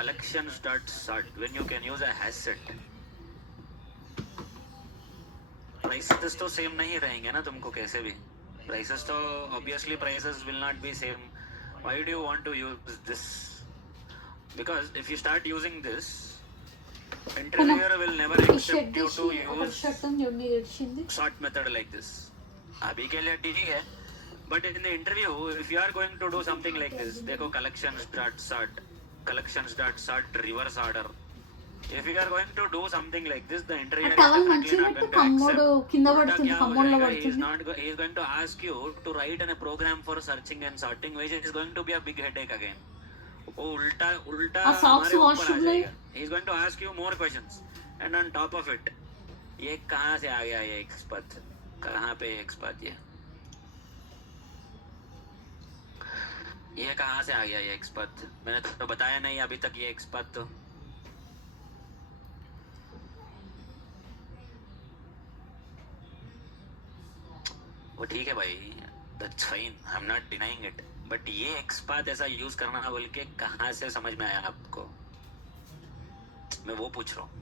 collections.sort when you can use a hash set. Prices तो same नहीं रहेंगे ना तुमको कैसे भी. Prices तो obviously prices will not be same. Why do you want to use this? Because if you start using this, interviewer will never accept you to use sort method like this. अभी के लिए ठीक है. But in the interview, if you are going to do something like this, देखो collections.sort reverse order. If you are going to do something like this, the interviewer is definitely not going to accept. He is going to ask you to write in a program for searching and sorting, which is going to be a big headache again. वो उल्टा हमारे ऊपर आ जाएगा. He is going to ask you more questions, and on top of it, ये कहाँ से आ गया ये एक्सपर्ट? कहाँ पे एक्सपर्ट ये कहाँ से आ गया ये एक्सपर्ट? मैंने तो बताया नहीं अभी तक ये एक्सपर्ट तो. वो ठीक है भाई, that's fine, I'm not denying it. But ये एक्सपर्ट ऐसा यूज करना बोल के कहाँ से समझ में आया आपको? मैं वो पूछ रहा हूँ.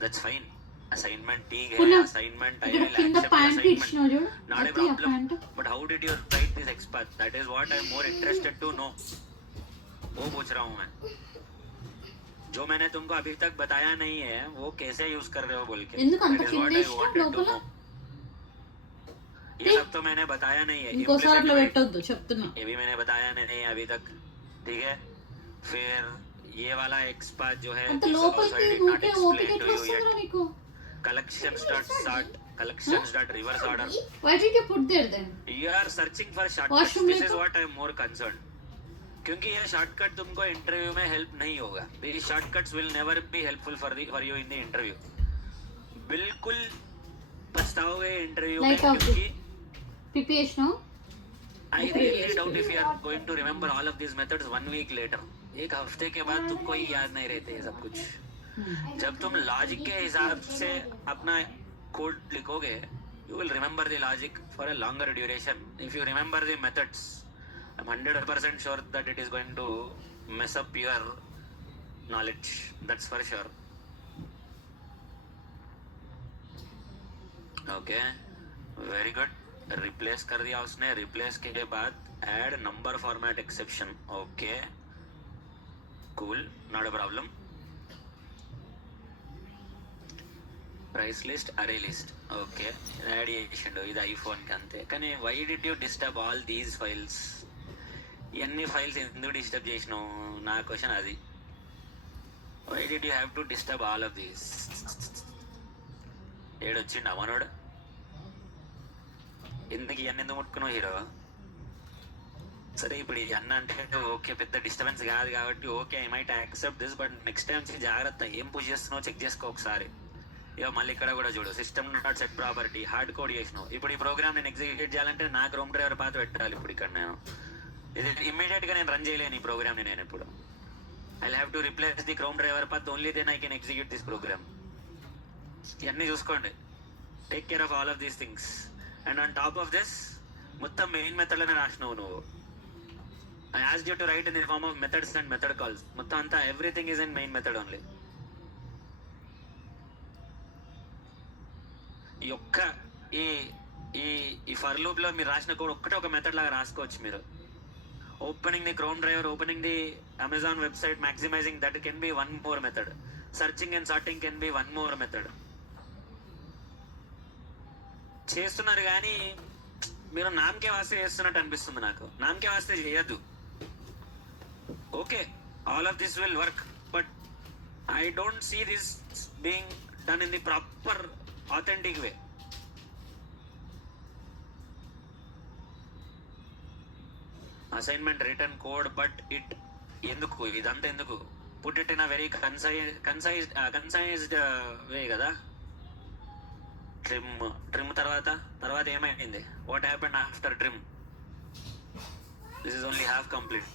That's fine. Assignment ठीक है. Assignment I will accept assignment. Not a problem. But how did you write this expert? That is what I am more interested to know. वो पूछ रहा हूँ मैं. जो मैंने तुमको अभी तक बताया नहीं है वो कैसे यूज कर रहे हो बोल के. That is what I wanted to know. ये सब तो मैंने बताया नहीं है. ये भी मैंने बताया नहीं अभी तक. ठीक है. फिर ये वाला एक्सपर्ट जो है collections.reverse order. Why did you put there then? You are searching for shortcuts. This is what I am more concerned. क्योंकि ये शॉर्टकट तुमको इंटरव्यू में हेल्प नहीं होगा. These shortcuts will never be helpful for you in the interview. बिल्कुल पछताओगे interview में क्योंकि PPH no? I really doubt if you are going to remember all of these methods 1 week later. एक हफ्ते के बाद तुमको ही याद नहीं रहते ये सब कुछ. जब तुम लॉजिक के हिसाब से अपना कोड लिखोगे, you will remember the logic for a longer duration. If you remember the methods, I'm 100% sure that it is going to mess up your knowledge. That's for sure. Okay, very good. Replace कर दिया उसने. Replace के बाद add number format exception. Okay, cool, not a problem. Price list, array list. Okay, add చేసిండు ఇది iPhone కి అంతే. కానీ why did you disturb all these files? ఎన్ని ఫైల్స్ ఎందుకు డిస్టర్బ్ చేసినావు? నా క్వశ్చన్ అది. Why did you have to disturb all of these? ఏడొచ్చిండు అవనోడు. ఎందుకు ఇవన్నీ ఎందుకు ముట్టుకున్నావు హీరో? సరే ఇప్పుడు ఇది అన్న అంటే ఓకే పెద్ద డిస్టర్బెన్స్ కాదు కాబట్టి okay I might accept this. But next time జాగ్రత్త ఏం పుష్ చేస్తున్నావు చెక్ చేసుకో ఒకసారి. ఇక మళ్ళీ ఇక్కడ కూడా చూడు, system not set property hard code చేసినావు. ఇప్పుడు ఈ ప్రోగ్రామ్ నేను ఎగ్జిక్యూట్ చేయాలంటే నాకు రోమ్ డ్రైవర్ పాత పెట్టాలి. ఇప్పుడు ఇక్కడ నేను ఇది ఇమ్మీడియట్గా నేను రన్ చేయలేను ఈ ప్రోగ్రామ్ని. నేను ఇప్పుడు I have to replace the Chrome driver path only then I can execute this program. ఇవన్నీ చూసుకోండి. Take care of all of these things. And on top of this మొత్తం మెయిన్ మెథడ్లోనే రాసినావు నువ్వు. I asked you to write in the form of methods and method calls. మొత్తం అంతా everything is in main method only. ఈ ఒక్క ఈ for loop లో మీరు రాసిన కోడ్ ఒక్కటే ఒక మెథడ్ లాగా రాసుకోవచ్చు మీరు. Opening the Chrome driver, opening the Amazon website, maximising, that can be one more method. Searching and sorting can be one more method. చేస్తున్నారు కానీ మీరు నామకే వాస్తే చేస్తున్నట్టు అనిపిస్తుంది నాకు. నామకే వాస్తే చేయొద్దు. Okay, all of this will work, but I don't see this being done in the proper authentic way. Assignment written code, but it ఎందుకు ఇదంతా ఎందుకు? Put it in a very concised way కదా. Trim తర్వాత ఏమైంది? What happened after trim? This is only half complete.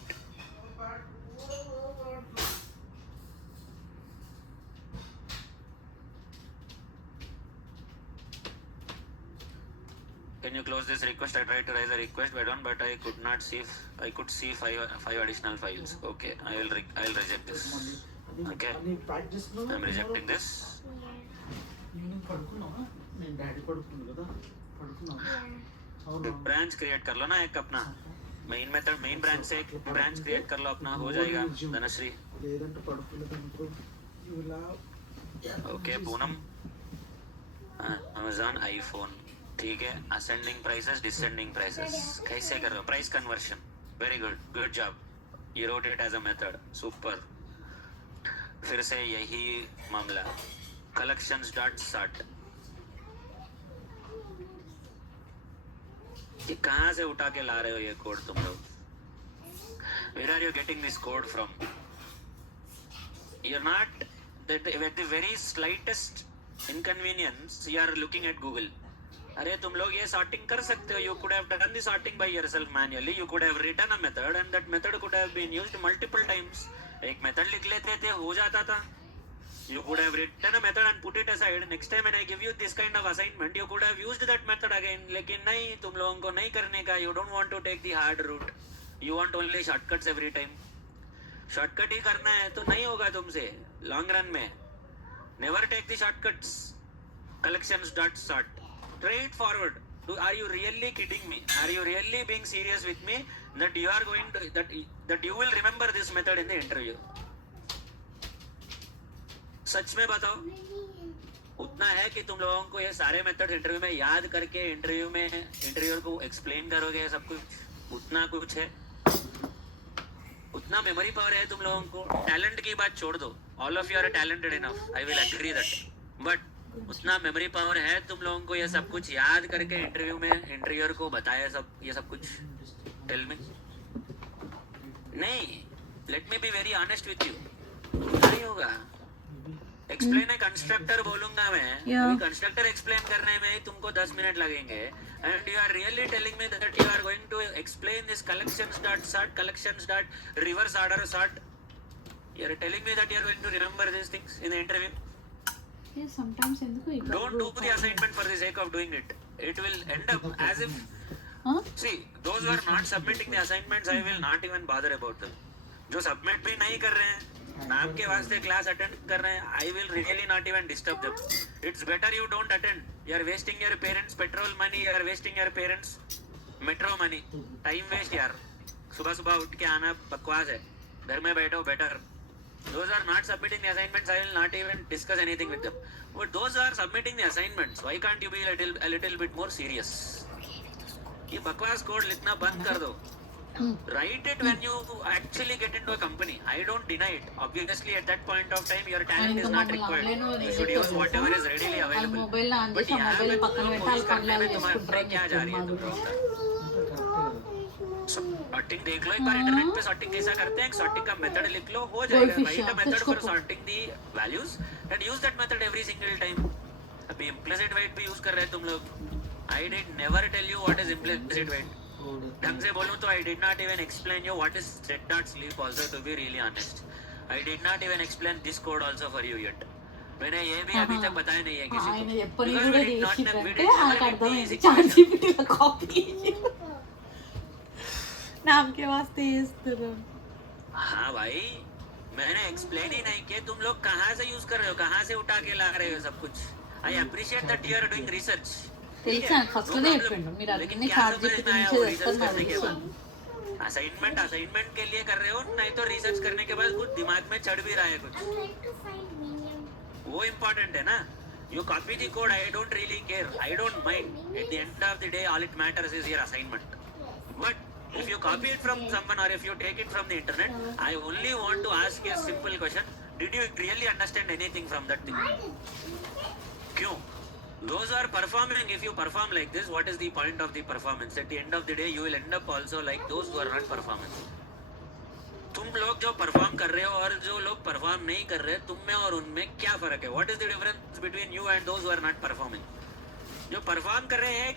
Can you close this request? I tried to raise a request but I could see five additional files. Okay, I will reject this. Okay. నీ practice I'm rejecting this. Evening పడుకున్నావా? నేను daddy పడుకున్నాను కదా, పడుకున్నావా? అవును branch create कर लो ना एक अपना मेन मेथड, मेन ब्रांच से एक ब्रांच क्रिएट कर लो अपना, हो जाएगा धनश्री. లేదంటే పడుకోలేదు అనుకో ఇలా. ओके पूनम, अमेजॉन आईफोन, ठीक है. असेंडिंग प्राइसेस, डिसेंडिंग प्राइसेस कैसे कर रहे हो? Price conversion, very good, good job. You wrote it as a method, super. फिर से यही मामला, कलेक्शंस डॉट सॉर्ट. ये कहाँ से उठा के ला रहे हो ये कोड तुम लोग? Where are you getting this code from? You're not that at the very slightest inconvenience you are looking at Google. अरे तुम लोग ये sorting कर सकते हो. You could have done the sorting by yourself manually. You could have written a method and that method could have been used multiple times. एक method लिख लेते थे, हो जाता था. You could have written a method and put it aside. Next time when I give you this kind of assignment, you could have used that method again. लेकिन नहीं, तुम लोगों को नहीं करने का. You don't want to take the hard route. You want only shortcuts every time. Shortcut ही करना है तो नहीं होगा तुमसे लॉन्ग रन में. Never take the shortcuts. Collections dot sort, straightforward. Are you really kidding me? Are you really being serious with me that you are going to that you will remember this method in the interview? सच में बताओ, उतना है कि तुम लोगों को ये सारे मेथड इंटरव्यू में याद करके इंटरव्यूअर को एक्सप्लेन करोगे सब कुछ? उतना कुछ है? उतना मेमोरी पावर है तुम लोगों को? टैलेंट की बात छोड़ दो, all of you are talented enough, I will agree that, but उतना मेमोरी पावर है तुम लोगों को ये सब कुछ याद करके इंटरव्यू में इंटरव्यूअर को बताया सब ये सब कुछ? Tell me. नहीं, let me be very honest with you, नहीं होगा. एक्सप्लेन है कंस्ट्रक्टर बोलूंगा मैं, अभी कंस्ट्रक्टर एक्सप्लेन करने में ही तुमको 10 मिनट लगेंगे. And you are really telling me that you are going to explain this collections dot sort, collections dot reverse order sort. You are telling me that you are going to remember this things in the interview. sometimes ఎందుకు Don't do the assignment for the sake of doing it. It will end up as if see, those who are not submitting the assignments, I will not even bother about them. जो submit भी नहीं कर रहे हैं, नाम के वास्ते class attend कर रहे हैं, I will really not even disturb them. It's better you don't attend. You are wasting your parents' petrol money. You are wasting your parents' metro money. Time waste यार. सुबह सुबह उठ के आना बकवास है. घर में बैठो better. Those are not submitting the assignments, I will not even discuss anything with them. But those who are submitting the assignments, why can't you be a little bit more serious? ये बकवास code लिखना बंद कर दो. Write it when you actually get into a company. I don't deny it. Obviously, at that point of time, your talent is not required. You should use whatever is readily available. But यहाँ पे तुम लोग course करने में तुम्हारे क्या जा रही है तुम लोग? सॉर्टिंग देख लो एक बार इंटरनेट पे, सॉर्टिंग कैसा करते हैं, सॉर्टिंग का मेथड लिख लो, हो जाएगा. Write a method for sorting the values and use that method every single time. अभी इम्प्लिसिट वेट भी यूज कर रहे हैं तुम लोग. I did never tell you what is implicit wait. ढंग से बोलूं तो I did not even explain you what is set dot sleep also, to be really honest. I did not even explain this code also for you yet. मैंने ये भी अभी तक बताया नहीं है किसी को. ఆయన ఎప్పటి కూడా చేసి పెడితే ఆయనకు అర్థమైంది ChatGPT లో కాపీ नाम के वास्ते इस तरह. हाँ भाई, मैंने एक्सप्लेन ही नहीं किया. तुम लोग कहाँ से यूज कर रहे हो, कहाँ से उठा के ला रहे हो सब कुछ. I appreciate that you are doing research. తెలుసా ఫస్ట్ లోనే చెప్పిండు మీరు అన్ని ChatGPT నుంచి తెస్తారు నాకు తెలుసు. असाइनमेंट के लिए कर रहे हो, नहीं तो रिसर्च करने के बाद कुछ दिमाग में चढ़ भी रहा है कुछ, वो इम्पोर्टेंट है ना. You copy the code, I don't really care, I don't mind. At the end of the day, all it matters is your assignment. But if you copy it from someone or if you take it from the internet, I only want to ask you a simple question. Did you really understand anything from that thing? क्यों? Those who are performing, if you perform like this, what is the point of the performance? At the end of the day, you will end up also like those who are not performing. तुम लोग जो perform कर रहे हो और जो लोग perform नहीं कर रहे, तुम में और उनमें क्या फर्क है? What is the difference between you and those who are not performing? जो परफॉर्म कर रहे हैं,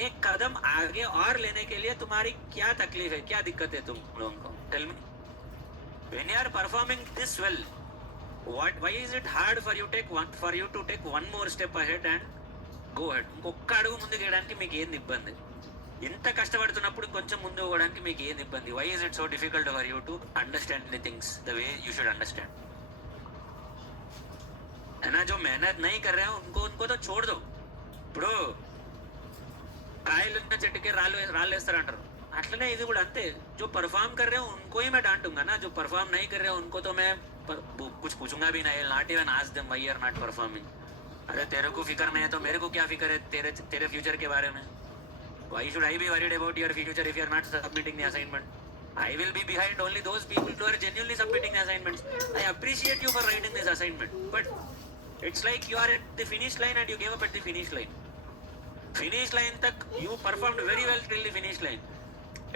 एक कदम आगे और लेने के लिए तुम्हारी क्या तकलीफ है, क्या दिक्कत है तुम लोगों को? Tell me. When you are performing this well, why is it hard for you to take one more step ahead and go ahead? ఒక్క అడుగు ముందుకు వేయడానికి మీకు ఏంది ఇబ్బంది? ఇంత కష్టపడుతున్నప్పుడు కొంచెం ముందు పోవడానికి మీకు ఏంది ఇబ్బంది? Why is it so difficult for you to understand the things the way you should understand? वरना जो मेहनत नहीं कर रहे हैं उनको तो छोड़ दो బ్రో. కాయలున్న చెట్టుకే రాళ్ళేస్తారంటారు, అట్లనే ఇది కూడా అంతే. जो परफॉर्म कर रहे हो उनको ही मैं डांटूंगा ना, जो परफॉर्म नहीं कर रहे हो उनको तो मैं कुछ पूछूंगा भी नहीं. Not even ask them why you are not performing. अरे तेरे को फिक्र नहीं है तो मेरे को क्या फिक्र है तेरे फ्यूचर के बारे में. Why should I be worried about your future if you are not submitting the assignment? I will be behind only those people who are genuinely submitting the assignments. I appreciate you for writing this assignment, but it's like you are at the finish line and you gave up at the finish line. Finish line tak you performed very well till the finish line.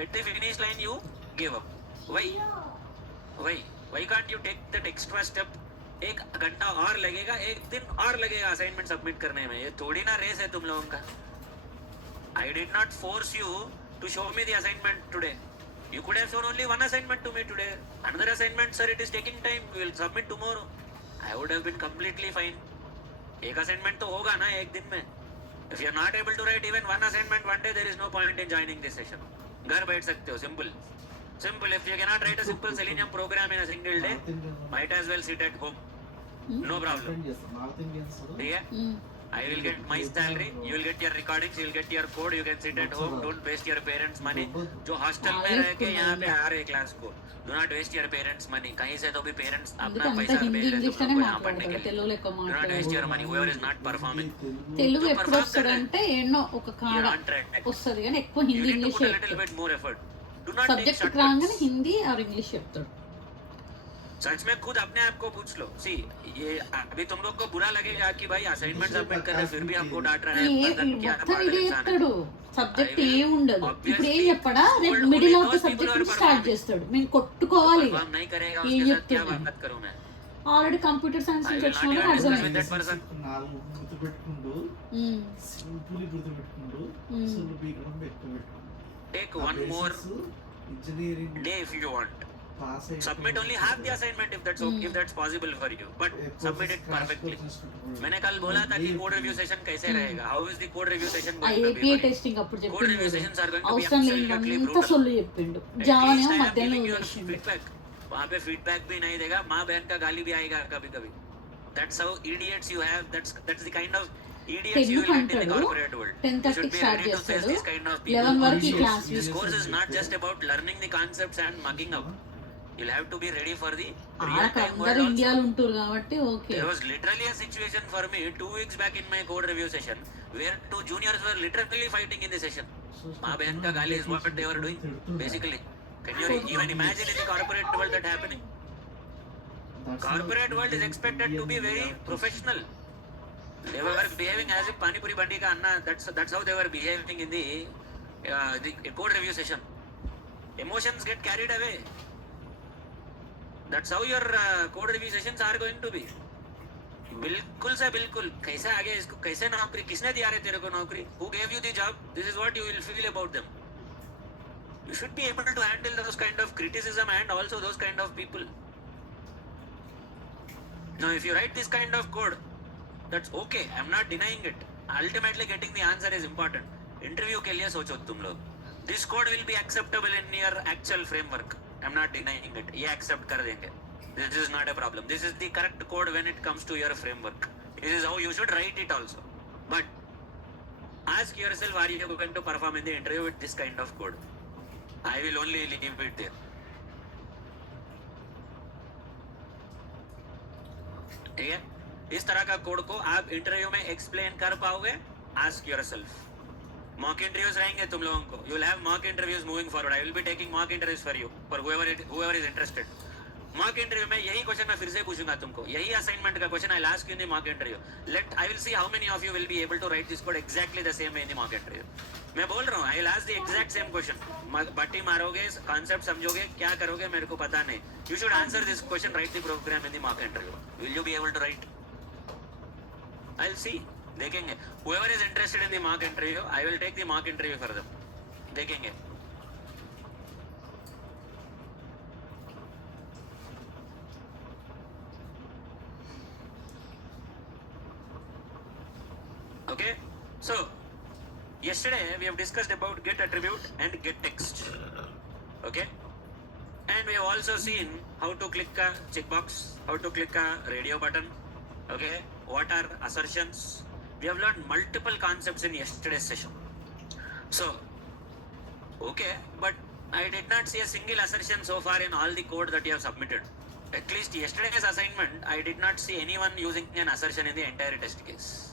At the finish line you gave up. Why can't you take that extra step? एक घंटा और लगेगा, एक दिन और लगेगा assignment submit करने में. ये थोड़ी ना रेस है तुम लोगों का. I did not force you to show me the assignment today. You could have shown only one assignment to me today. Another assignment, sir, it is taking time. We will submit tomorrow. I would have been completely fine. एक assignment तो होगा ना एक दिन में. If you are not able to write even one assignment one day, there is no point in joining this session. घर बैठ सकते हो, simple. If you cannot write a simple Selenium program in a single day, might as well sit at home. No problem. ठीक है? I will get my salary, you will get your recordings, you will get your code, you can sit at home, don't waste your parents' money. जो hostel में रह के यहाँ पे आ रहे class को, do not waste your parents' money. कहीं से तो भी parents अपना पैसा भेज रहे तुम लोग को यहाँ पढ़ने के लिए. Do not waste your money, whoever is not performing. Telugu ఎప్పుడు వస్తుందంటే ఎన్నో ఒక కాడ వస్తుంది కానీ ఎక్కువ హిందీ ఇంగ్లీష్ చెప్తాడు. little bit more effort. Do not take subject shortcuts. రాగానే హిందీ और ఇంగ్లీష్ చెప్తాడు. सच में खुद अपने आप को पूछ लो. सी ये अभी तुम लोग को बुरा लगेगा कि भाई असाइनमेंट सबमिट कर रहे फिर भी हमको डांट रहा है. क्या మొత్తం ఇదే చెప్తాడు. సబ్జెక్ట్ ఏం ఉండదు. ఇప్పుడు ఏం చెప్పడా, రేపు middle of the subject start చేస్తాడు. మేము కొట్టుకోవాలి. नहीं करेगा ఏం उसके साथ क्या చెప్తాడు. बात करूं मैं. ఆల్రెడీ కంప్యూటర్ సైన్స్ నుంచి వచ్చిన వాళ్ళకి అర్థమైంది. నాలుగు గుర్తుపెట్టుకుంటూ సింపుల్ గుర్తుపెట్టుకుంటూ అసలు బీగం పెట్టుకుంటూ Take one more engineering day if you want. Submit only half the assignment if that's okay, if that's possible for you, but submit it perfectly. मैंने कल बोला था कि कोड रिव्यू सेशन कैसे रहेगा. How is the code review session ఆ going to be? API testing అప్పుడు Code review చెప్పిండు. sessions are going to be అవసరం absolutely లేదంతా brutal. సొల్లు చెప్పిండు. At జావానేమో least I am మధ్యాహ్నం giving you వదిలేసిండు. feedback. वहाँ पे feedback भी नहीं देगा, माँ बहन का गाली भी आएगा कभी कभी. That's how idiots you have. That's the kind of idiots you will get in the corporate world. 10:30 You should be start ready to face చేస్తాడు. this kind of 11 people. వరకు ఈ class This course is not just about learning the concepts and mugging up. You'll have to be ready for the real ఆడక time world అందరూ also. ఇండియాలో ఉంటారు కాబట్టి okay. There was literally a situation for me 2 weeks back in my code review session where 2 juniors were literally fighting in the session. माँ बहन का गाली is what they were doing basically. Can you even imagine in the corporate world that happening? Corporate world is expected to be very professional. They were behaving as if pani puri bandi ka anna. That's how they were behaving in the code review session. Emotions get carried away. That's how your code review sessions are going to be. बिल्कुल से बिल्कुल. कैसे आगे इसको कैसे नौकरी किसने दिया रे तेरे को नौकरी? Who gave you the job? This is what you will feel about them. You should be able to handle those kind of criticism and also those kind of people. Now if you write this kind of code, that's okay. I'm not denying it. Ultimately getting the answer is important. Interview के लिए सोचो तुम लोग. This code will be acceptable in your actual framework. I'm not denying it. ये accept कर देंगे. This is not a problem. This is the correct code when it comes to your framework. This is how you should write it also. But ask yourself, are you going to perform in the interview with this kind of code? I will only leave it there. ठीक है? इस तरह का code को आप interview में explain कर पाओगे? Ask yourself. Mock interviews रहेंगे तुम लोगों को. You will have mock interviews moving forward. I will be taking mock interviews for you, for whoever is interested. Mock interview में यही क्वेश्चन मैं फिर से पूछूंगा तुमको. यही असाइनमेंट का question I'll ask you in the mock interview. I will see how many of you will be able to write this code exactly the same way in the mock interview. मैं बोल रहा हूँ I will ask the exact same question. बट्टी मारोगे, concept समझोगे, क्या करोगे मेरे को पता नहीं. You should answer this question, write the program in the mock interview. Will you be able to write? I'll see. देखेंगे. Whoever is interested in the mock interview, I will take the mock interview for them. देखेंगे. Okay. So yesterday we have discussed about get attribute and get text. Okay. And we have also seen how to click a checkbox, how to click a radio button, Okay, what are assertions? We have learned multiple concepts in yesterday's session. So, okay, but I did not see a single assertion so far in all the code that you have submitted. At least yesterday's assignment, I did not see anyone using an assertion in the entire test case.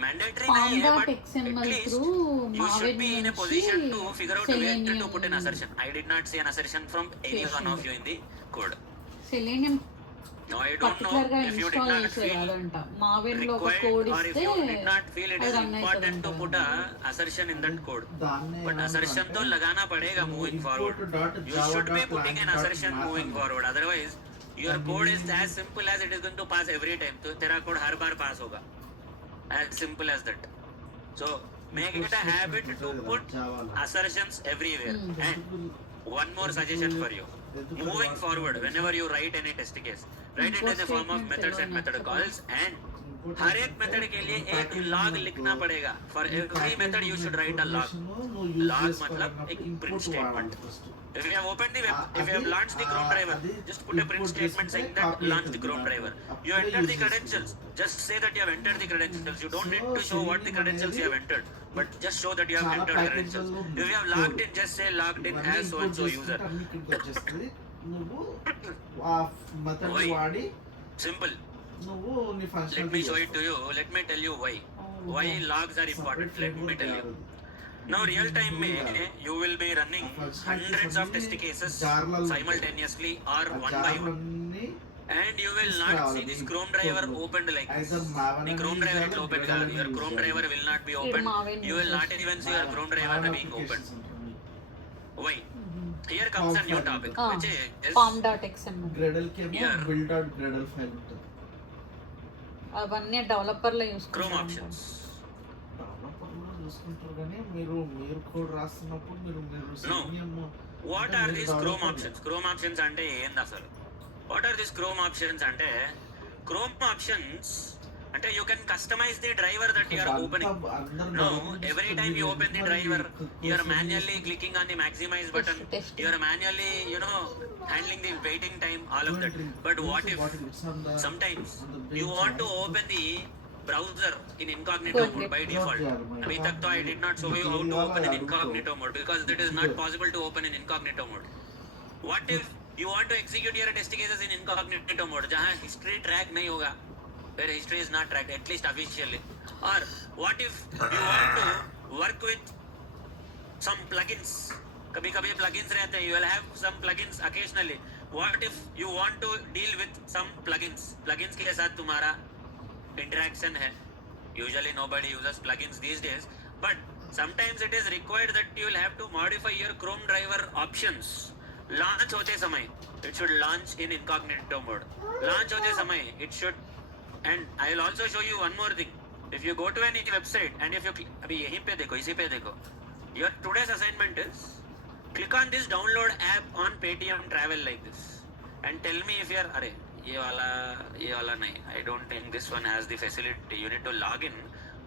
Mandatory nahi hai, but at XML least through you should be in a position to figure out where to Selenium put an assertion. I did not see an assertion from any one of you in the code. Selenium Now I don't know particular గా if you did install not చేసేది feel కాదంట. Maven లో ఒక required code or if ఇస్తే you did not feel it అది is run important to put అవుతుందంట. a assertion in that code. దాన్నే But assertion to lagana padega moving forward. You should be putting an assertion moving forward. Otherwise, your code is as simple as it is going to pass every time. So tera code har bar pass hoga. As simple as that. So make it a habit to put assertions everywhere. And one more suggestion for you. Moving forward, whenever you write any test case, write it in the form of methods and method calls, and हर एक method के लिए एक log लिखना पड़ेगा. For every method you should write a log. Log मतलब एक print statement. If you have opened the web, if you have launched the Chrome driver, just put a print statement saying that launch the Chrome driver. You enter the credentials. Just say that you have entered the credentials. You don't need to show what the credentials you have entered, but just show that you have entered credentials. If you have logged in, just say logged in as so and so user. నువ్వు ఆ method వాడి Simple. నువ్వు నీ Let function me show it to you. Let me tell you why. Why logs are important. Let me tell you. Now real time में you will be running hundreds of test cases simultaneously or one by one, and you will not see this Chrome driver opened like this. The Chrome driver is open. Your Chrome driver will not be open. You will not even see your Chrome driver being opened. Why? Here comes a new topic, which is pom.xml. గ్రెడల్ కేమో build.gradle file ఉంటుంది. అవన్నీ డెవలపర్లో use Chrome options. డెవలపర్లు చూసుకుంటారు కానీ మీరు code రాస్తున్నప్పుడు మీరు Selenium What are these Chrome options? Chrome options అంటే ఏంది అసలు? What are these Chrome options అంటే? Chrome options అంటే you can customize the driver that you are opening. Now every time you open the driver, you are manually clicking on the maximize button. You are manually, handling the waiting time, all of that. But what if sometimes you want to open the browser in incognito mode by default? Abhi tak to I did not show you how to open in incognito mode because it is not possible to open in incognito mode. What if you want to execute your test cases in incognito mode jahan history track nahi hoga, where history is not tracked, at least officially? Or what if you want to work with some plugins? कभी कभी plugins रहते हैं, you will have some plugins occasionally. What if you want to deal with some plugins के साथ तुम्हारा interaction है? Usually nobody uses plugins these days, but sometimes it is required that you will have to modify your Chrome driver options. Launch होते समय it should launch in incognito mode. Launch होते समय it should. And I will also show you one more thing. If you go to any website and if you अभी यहीं पे देखो, इसी पे देखो, your today's assignment is click on this download app on Paytm Travel like this and tell me if you are अरे ये वाला नहीं, I don't think this one has the facility. You need to log in.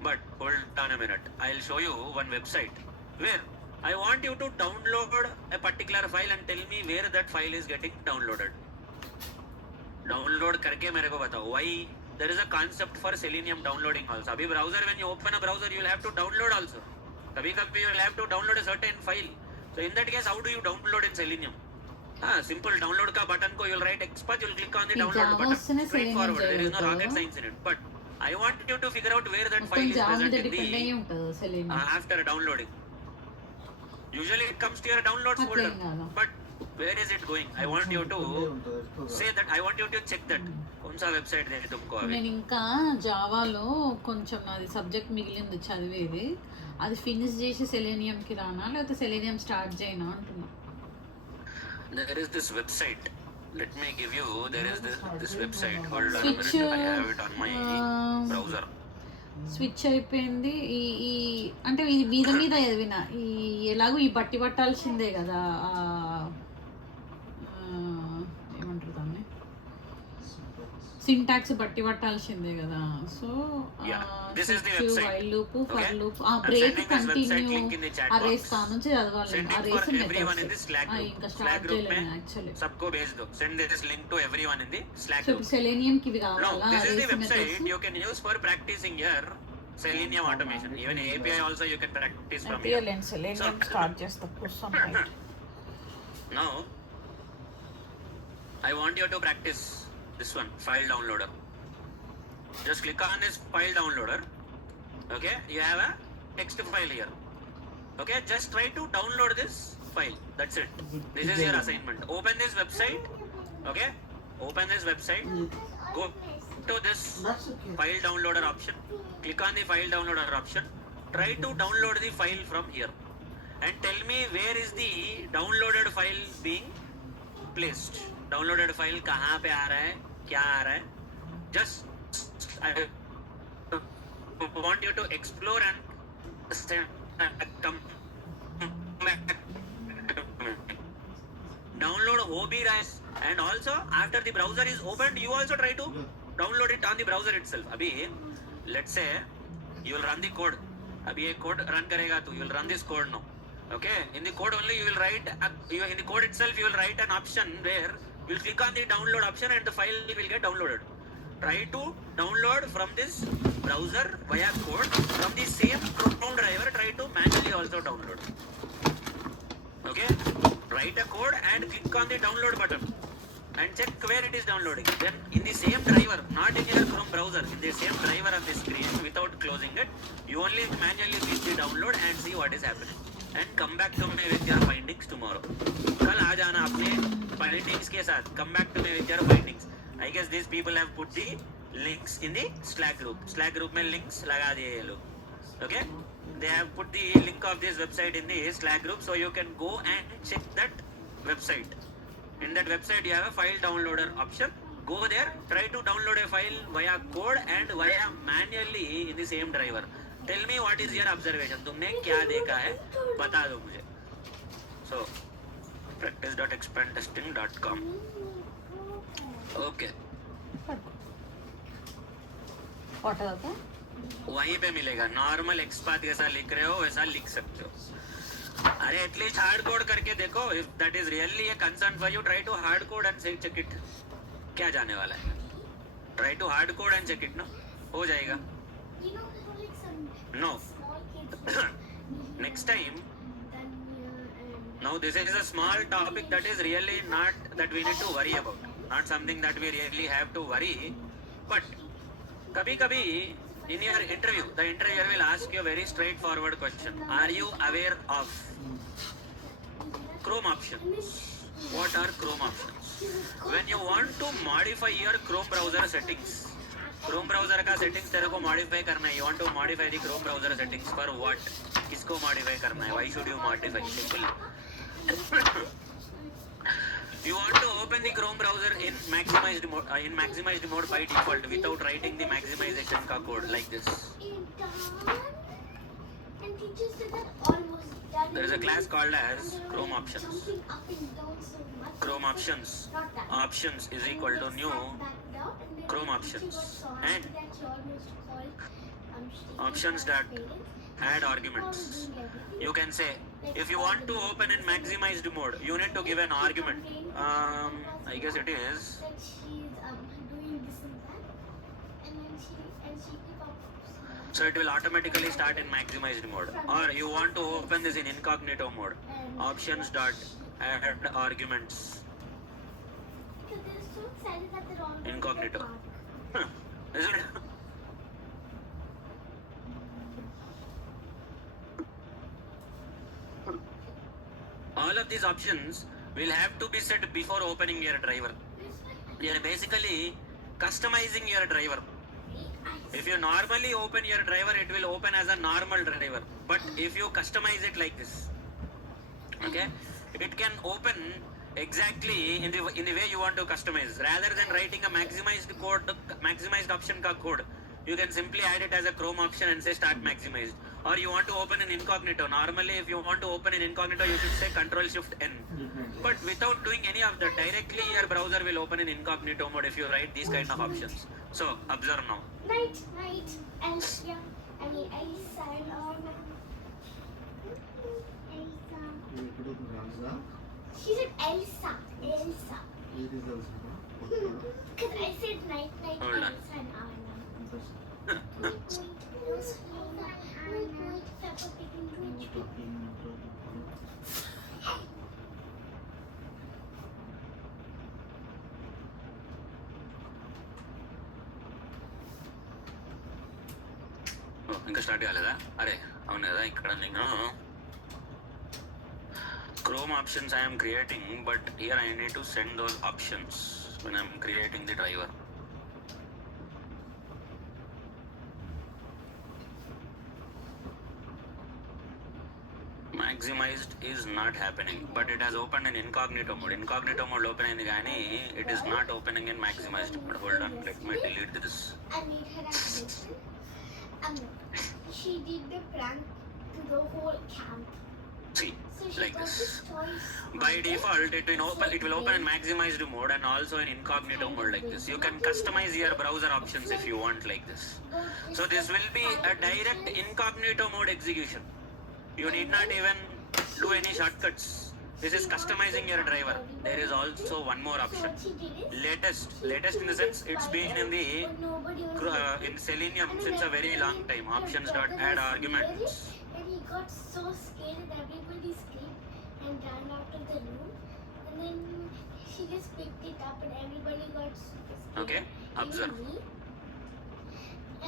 But hold on a minute, I'll show you one website where I want you to download a particular file and tell me where that file is getting downloaded. Download करके मेरे को बताओ. Why? There is a concept for Selenium downloading also. Abhi browser, when you open a browser, you will have to download also. Kabhi you will have to download a certain file. So in that case, how do you download in Selenium? Simple download ka button ko, you will write expert, you will click on the download button. Straightforward. There is no rocket science in it. But I want you to figure out where that file is present in the after downloading. Usually it comes to your downloads folder. But where is it going? I want you to say that. I want you to check that. कौन सा website है तुमको अभी? నేను ఇంకా జావాలో కొంచెం అది subject మిగిలింది చదివేది, అది ఫినిష్ చేసి సెలీనియం కి రానా లేకపోతే సెలీనియం స్టార్ట్ చేయనా అంటున్నా. There is this website. Let me give you. There is this website. Hold on a minute. I have it on my browser. Switch అయిపోయింది. ఈ అంటే ఇది మీద చదివిన ఈ ఎలాగో ఈ బట్టి పట్టాల్సిందే కదా, ఏమంటారు దాన్ని, సింటాక్స్ బట్టి పట్టాల్సిందే కదా. So this is the website. While loop, for Okay? Loop, I'm break, sending this website continue, link in the chat ఆ రేస్ box. కానుంచి చదవాలి. Send ఆ it for రేస్ everyone in the Slack group. ఇంకా Slack స్టార్ట్ group చేయలేము में actually. सबको भेज दो. Send this link to everyone in the Slack so group. Selenium కి ఇవి Now, కావాలా this is the రేస్ website methods? you can use for practicing your Selenium automation. Even API also you can practice from here. Selenium start చేస్తా కోసం. Now, I want you to practice this one, file downloader. Just click on this file downloader. Okay, you have a text file here. Okay, just try to download this file. That's it. This is your assignment. Open this website. Okay, open this website. Go to this That's okay. file downloader option. Click on the file downloader option. Try to download the file from here and tell me where is the downloaded file being placed. Downloaded file कहाँ पे आ रहा है, क्या आ रहा है? Just I want you to explore and come back. Download OBRIS and also after the browser is opened, you also try to download it on the browser itself. अभी let's say you will run the code. अभी ये code run करेगा तू, you will run this code now. Okay, in the code only you will write in the code itself you will write an option where you will click on the download option and the file will get downloaded. Try to download from this browser via code. From the same Chrome driver, try to manually also download. Okay, write a code and click on the download button and check where it is downloading. Then in the same driver, not in your Chrome browser, in the same driver on the screen without closing it, you only manually click the download and see what is happening. And come back to me with your findings tomorrow. कल आ जाना अपने findings के साथ. Come back to me with your findings. I guess these people have put the links in the Slack group. Slack group में links लगा दिए ये लोग. Okay? They have put the link of this website in the Slack group, so you can go and check that website. In that website, you have a file downloader option. Go there, try to download a file via code and via manually in the same driver. Tell me what is your observation. तुमने क्या देखा है बता दो मुझे. So practice.expandtesting.com. Okay. वहीं पे मिलेगा. नॉर्मल एक्सपाथ जैसा लिख रहे हो वैसा लिख सकते हो. अरे एटलीस्ट हार्ड कोड करके देखो. If that is really a concern for you, try to hard code and check it. क्या जाने वाला है. Try to hard code and check it. No हो जाएगा. No. Next time. Now this is a small topic that is really not that we need to worry about. Not something that we really have to worry. But kabhi in your interview, the interviewer will ask you a very straightforward question. Are you aware of Chrome options? What are Chrome options? When you want to modify your Chrome browser settings, Chrome browser का settings तेरे को modify करना है. You want to modify the Chrome browser settings for what? किसको modify करना है? Why should you modify? Simple. You want to open the Chrome browser in maximized mode by default without writing the maximization ka code like this. There is a class called as Chrome options. Chrome options. Options is equal to new Chrome options and options that add arguments. You can say if you want to open in maximized mode, you need to give an argument. I guess it is. So it will automatically start in maximized mode. Or you want to open this in incognito mode. Options dot add arguments. Incognito. Isn't it? All of these options will have to be set before opening your driver. You are basically customizing your driver. If you normally open your driver, it will open as a normal driver. But if you customize it like this, okay, it can open exactly in the way you want to customize. Rather than writing a maximized option ka code, you can simply add it as a Chrome option and say start maximized. or you want to open in incognito. Normally, if you want to open in incognito, you should say Control Shift N. But without doing any of that, directly your browser will open in incognito mode if you write these kind of options. So observe now. Elsa. I mean Elsa and Anna. Elsa. She said Elsa. Elsa. Because I said night, Hold on. Elsa and Anna. Peppa Pig and ఇంకా start కాలేదా? అరే అవును కదా, ఇక్కడ నేను Chrome options I am creating, but here I need to send those options when I am creating the driver. Maximized is not happening, but it has opened in incognito mode. Incognito mode open in gani, it is not opening in maximized mode. Hold on, let me delete this. I made her admission. She did the prank to the whole camp. See, So she like got this. this choice. By default, it will open in maximized mode and also in incognito mode like this. You can customize your browser options if you want like this. So this will be a direct incognito mode execution. You need not even do any shortcuts. This is customizing your driver. There is also one more So option. what she did is Latest in the sense it's been in the in Selenium since a very long time. Options.add arguments. And he got so scared that everybody screamed and ran out of the room. And then she just picked it up and everybody got super scared. Okay, observe. Even me.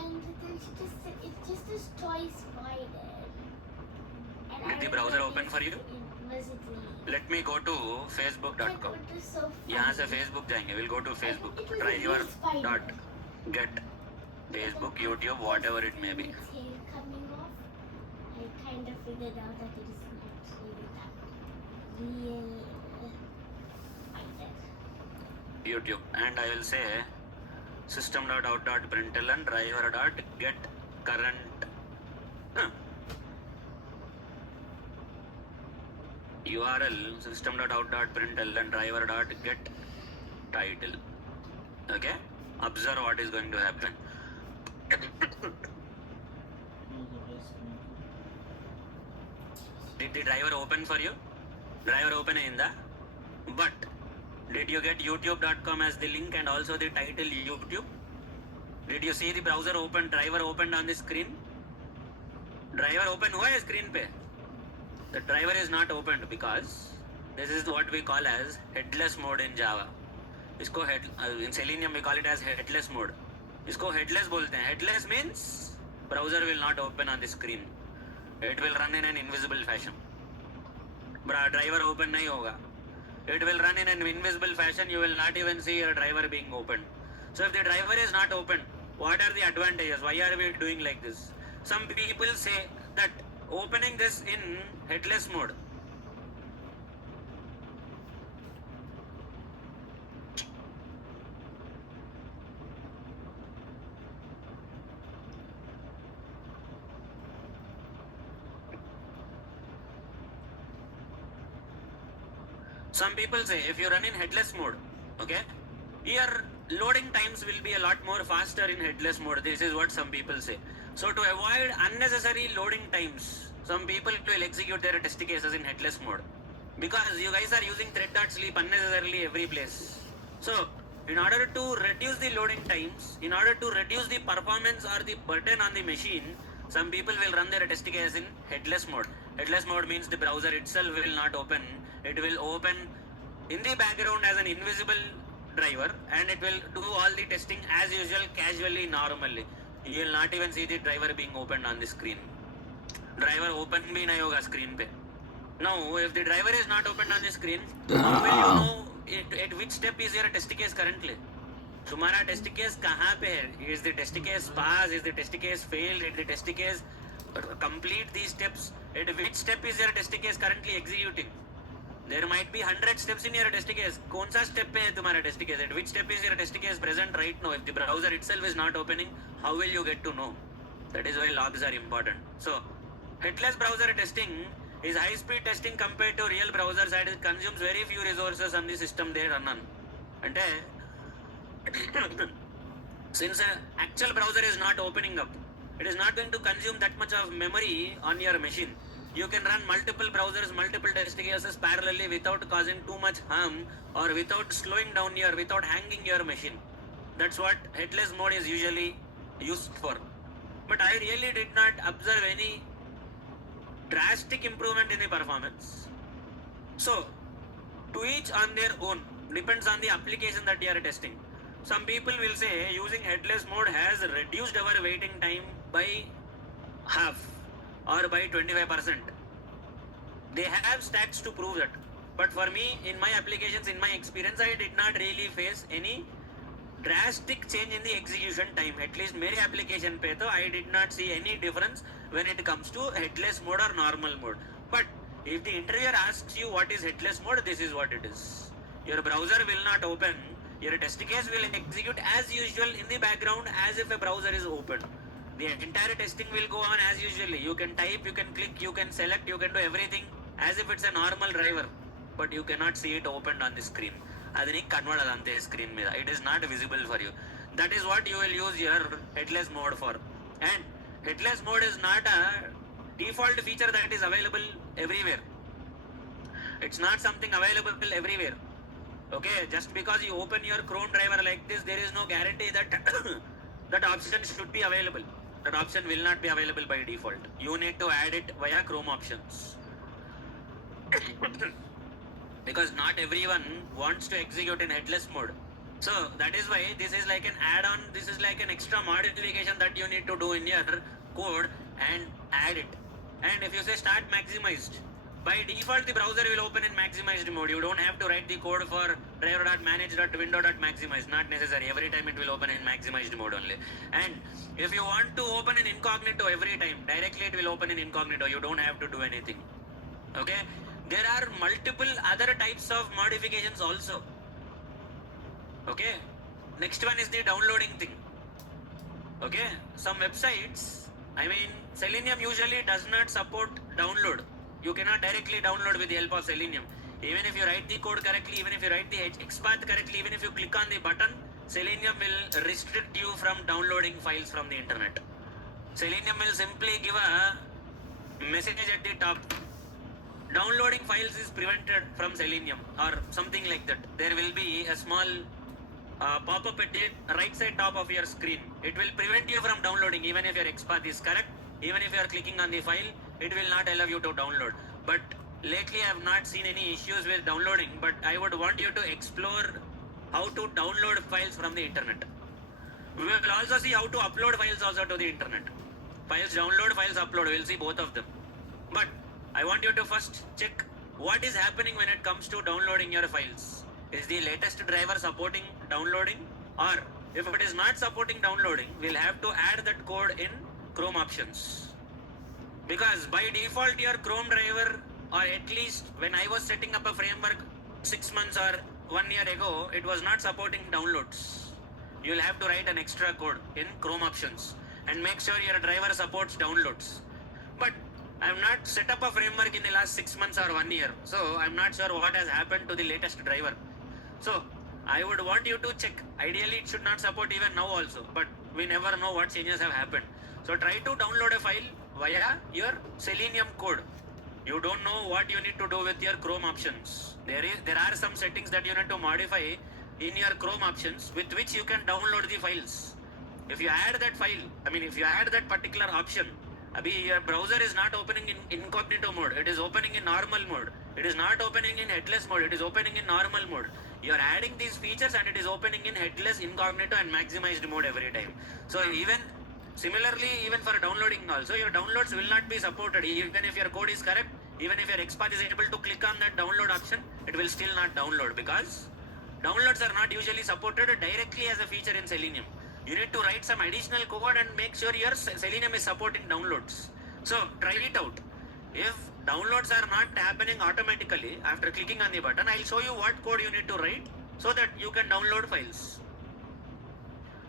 And then she just said, it's just a toy spider. And Did I the browser remember open for you? it was me. Let me go to facebook.com. It was so funny. यहाँ से Facebook जाएंगे. We'll go to Facebook. It was a Driver real spider. dot get Facebook, YouTube, whatever it may be. Its hair coming off. I kind of figured out that it is not really that real spider. YouTube, and I will say system.out.println driver.get current URL system.out.println driver.get title. Okay, observe what is going to happen. Did the driver open for you? Driver open ayinda, but did you get youtube.com as the link and also the title YouTube? Did you see the browser open, driver opened on the screen? Driver open hua hai screen pe? The driver is not opened because this is what we call as headless mode in Java. इसको in Selenium we call it as headless mode. इसको headless बोलते हैं. Headless means browser will not open on the screen. It will run in an invisible fashion. Driver open नहीं होगा. It will run in an invisible fashion. You will not even see your driver being opened. So if the driver is not open, what are the advantages? Why are we doing like this? Some people say that opening this in headless mode some people say if you run in headless mode, okay, your loading times will be a lot more faster in headless mode. This is what some people say. So to avoid unnecessary loading times, some people will execute their test cases in headless mode because you guys are using thread.sleep unnecessarily every place. So in order to reduce the loading times, in order to reduce the performance or the burden on the machine, some people will run their test case in headless mode. Headless mode means the browser itself will not open. It will open in the background as an invisible driver and it will do all the testing as usual, casually, normally. You will not even see the driver being opened on the screen. Driver open bhi nahi hoga screen pe. Now, if the driver is not opened on the screen, how will you know at which step is your test case currently? तुम्हारा test case कहाँ पे है? Is the test case pass? Is the test case failed? Is the test case complete these steps? At which step is your test case currently executing? There might be 100 steps in your test case. कौन सा step पे है तुम्हारा test case? At which step is your test case present right now? If the browser itself is not opening, how will you get to know? That is why logs are important. So headless browser testing is high-speed testing compared to real browsers and it consumes very few resources on the system they run on. అంటే since an actual browser is not opening up, it is not going to consume that much of memory on your machine. You can run multiple browsers, multiple test cases parallelly without causing too much harm or without slowing down without hanging your machine. That's what headless mode is usually used for. But I really did not observe any drastic improvement in the performance. So, to each on their own, depends on the application that you are testing. Some people will say using headless mode has reduced our waiting time by half or by 25%. They have stats to prove that. But for me, in my applications, in my experience, I did not really face any drastic change in the execution time. At least मेरे application पे तो I did not see any difference when it comes to headless mode or normal mode. But if the interviewer asks you what is headless mode, this is what it is. Your browser will not open. Your test case will execute as usual in the background as if a browser is open. The entire testing will go on as usually. You can type, you can click, you can select, you can do everything as if it's a normal driver. But you cannot see it opened on the screen. అది నీకు కనబడదు అంతే screen మీద. It is not visible for you. That is what you will use your headless mode for. And headless mode is not a default feature that is available everywhere. It's not something available everywhere. Okay, just because you open your Chrome driver like this, there is no guarantee that that option should be available. That option will not be available by default. You need to add it via Chrome options. Because not everyone wants to execute in headless mode. So that is why this is like an add-on, this is like an extra modification that you need to do in your code and add it. And if you say start maximized, by default the browser will open in maximized mode. You don't have to write the code for driver.manage.window.maximize. Not necessary. Every time it will open in maximized mode only. And if you want to open in incognito every time, directly it will open in incognito. You don't have to do anything. Okay? There are multiple other types of modifications also. Okay? Next one is the downloading thing. Okay? Some websites, I mean, Selenium usually does not support download. You cannot directly download with the help of Selenium. Even if you write the code correctly, even if you write the XPath correctly, even if you click on the button, Selenium will restrict you from downloading files from the internet. Selenium will simply give a message at the top. Downloading files is prevented from Selenium or something like that. There will be a small pop-up at the right side top of your screen. It will prevent you from downloading even if your XPath is correct. Even if you are clicking on the file, it will not allow you to download. But lately I have not seen any issues with downloading, but I would want you to explore how to download files from the internet. We will also see how to upload files also to the internet. Files download, files upload, we'll see both of them. But I want you to first check what is happening when it comes to downloading your files. Is the latest driver supporting downloading? Or if it is not supporting downloading, we'll have to add that code in Chrome options. Because by default your Chrome driver, or at least when I was setting up a framework 6 months or 1 year ago, it was not supporting downloads. You will have to write an extra code in Chrome options and make sure your driver supports downloads. But I have not set up a framework in the last 6 months or 1 year, so I'm not sure what has happened to the latest driver. So I would want you to check. Ideally it should not support even now also, but we never know what changes have happened. So try to download a file via your Selenium code. You don't know what you need to do with your Chrome options. There are some settings that you need to modify in your Chrome options with which you can download the files. If you add that file, if you add that particular option, your browser is not opening in incognito mode. It is opening in normal mode. It is not opening in headless mode. It is opening in normal mode. You are adding these features and it is opening in headless, incognito and maximized mode every time. So similarly, even for downloading also, your downloads will not be supported. Even if your code is correct, even if your XPath is able to click on that download option, it will still not download because downloads are not usually supported directly as a feature in Selenium. You need to write some additional code and make sure your Selenium is supporting downloads. So try it out. If downloads are not happening automatically after clicking on the button, I'll show you what code you need to write so that you can download files.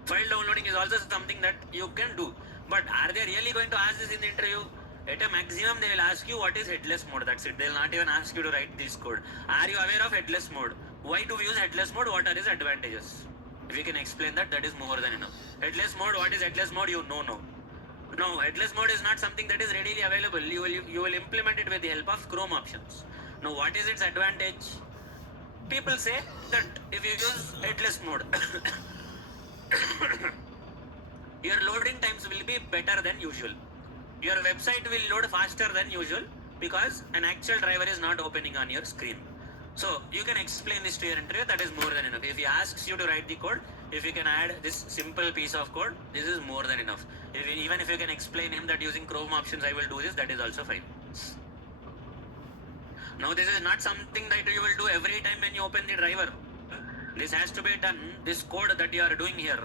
File downloading is also something that you can do. But are they really going to ask this in the interview? At a maximum, they will ask you what is headless mode. That's it. They will not even ask you to write this code. Are you aware of headless mode? Why do we use headless mode? What are its advantages? If you can explain that, that is more than enough. Headless mode, what is headless mode? You know, no. No, headless mode is not something that is readily available. You will implement it with the help of Chrome options. Now, what is its advantage? People say that if you use headless mode, your loading times will be better than usual. Your website will load faster than usual because an actual driver is not opening on your screen. So you can explain this to your interviewer, that is more than enough. If he asks you to write the code, if you can add this simple piece of code, this is more than enough. Even if you can explain him that using Chrome options I will do this, that is also fine. Now this is not something that you will do every time when you open the driver. This has to be done, this code that you are doing here.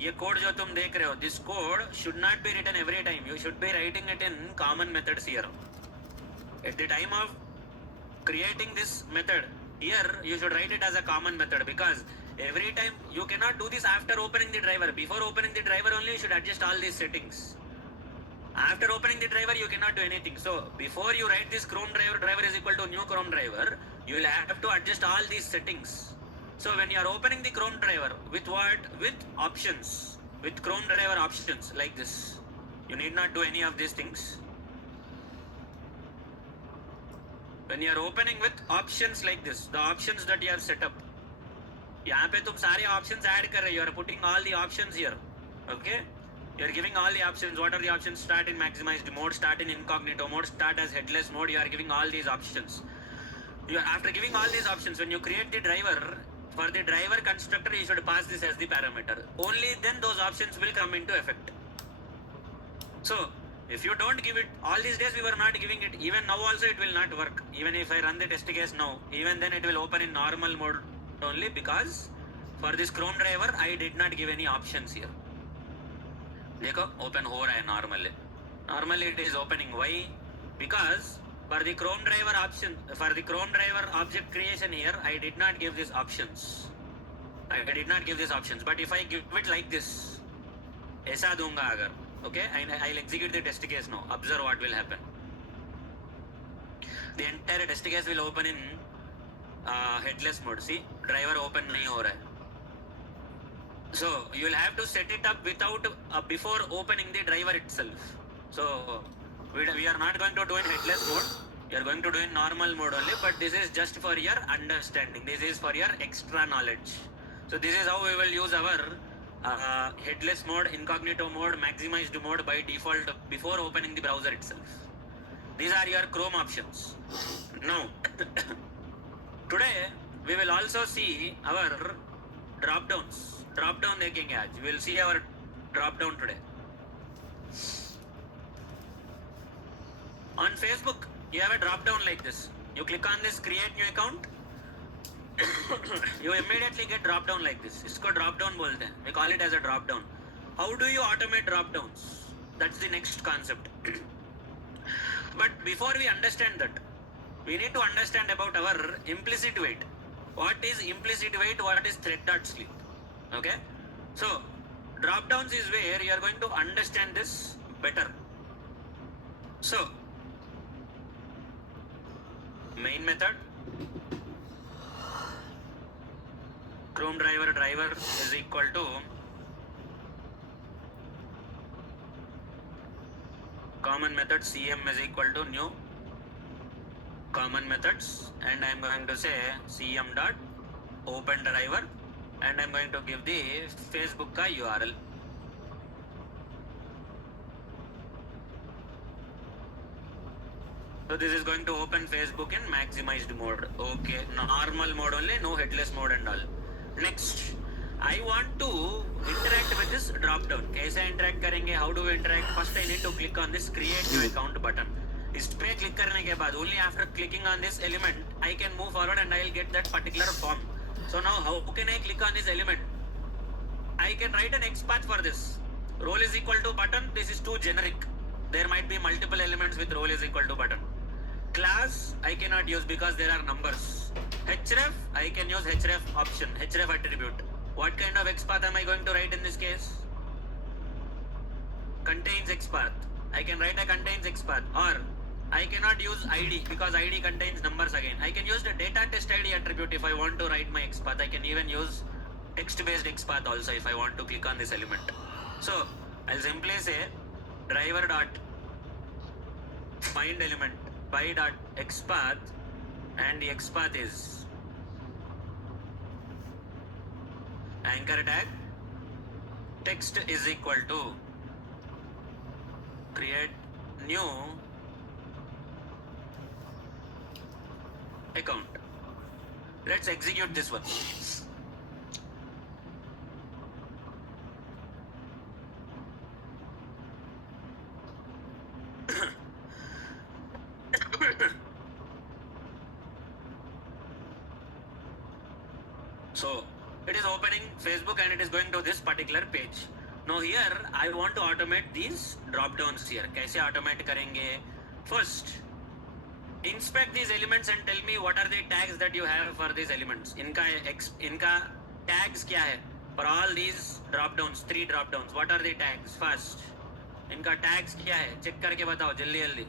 ये code जो तुम देख रहे हो, this code should not be written every time. You should be writing it in common methods here. At the time of creating this method, here you should write it as a common method because every time you cannot do this after opening the driver. Before opening the driver only you should adjust all these settings. After opening the driver you cannot do anything. So before you write this Chrome driver is equal to new Chrome driver, you will have to adjust all these settings. So when you are opening the Chrome driver with what? With options. With Chrome driver options like this. You need not do any of these things. When you are opening with options like this, the options that you have set up. यहाँ पे तुम सारे options add कर रहे हो. You are putting all the options here. Okay? You are giving all the options. What are the options? Start in maximized mode, start in incognito mode, start as headless mode. You are giving all these options. After giving all these options, when you create the driver, for the driver constructor, you should pass this as the parameter. Only then those options will come into effect. So, if you don't give it, all these days we were not giving it, even now also it will not work. Even if I run the test case now, even then it will open in normal mode only because for this Chrome driver, I did not give any options here. देखो, open हो रहा है normally. Normally it is opening. Why? Because for the Chrome driver option, for the Chrome driver object creation here, I did not give these options. I did not give these options. But if I give it like this, ऐसा दूंगा अगर, okay, I'll execute the test case now. Observe what will happen. The entire test case will open in headless mode. See, driver open नहीं हो रहा है. So you will have to set it up without before opening the driver itself. So we are not going to do in headless mode. We are going to do in normal mode only. But this is just for your understanding. This is for your extra knowledge. So this is how we will use our headless mode, incognito mode, maximized mode by default before opening the browser itself. These are your Chrome options. Now, today we will also see our drop downs. Drop down देखेंगे आज. We will see our drop down today. On Facebook, you have a drop down like this. You click on this create new account. You immediately get drop down like this. इसको drop down बोलते हैं. We call it as a drop down. How do you automate drop downs? That's the next concept. But before we understand that, we need to understand about our implicit wait. What is implicit wait? What is thread.sleep? Okay? So, drop downs is where you are going to understand this better. So, main method, Chrome driver is equal to common method cm is equal to new common methods, and I am going to say cm dot open driver, and I am going to give the Facebook का URL. So this is going to open Facebook in maximized mode. Okay, normal mode only, no headless mode and all. Next, I want to interact with this drop down. कैसे interact करेंगे? How do we interact? First I need to click on this create new account button. इस पे click करने के बाद only after clicking on this element I can move forward and I will get that particular form. So now how can I click on this element? I can write an XPath for this. Role is equal to button. This is too generic. There might be multiple elements with role is equal to button. Class I cannot use because there are numbers. Href I can use href option, href attribute. What kind of XPath am I going to write in this case? Contains XPath. I can write a contains XPath, or I cannot use ID because ID contains numbers again. I can use the data test ID attribute if I want to write my XPath. I can even use text-based XPath also if I want to click on this element. So I'll simply say driver dot find element by dot XPath, and the XPath is anchor tag text is equal to create new account. Let's execute this one. So it is opening Facebook and it is going to this particular page. Now here I want to automate these drop downs here. कैसे automate करेंगे? First, inspect these elements and tell me what are the tags that you have for these elements. इनका tags क्या है? For all these drop downs, 3 drop downs, what are the tags? First, इनका tags क्या है? Check करके बताओ जल्दी जल्दी.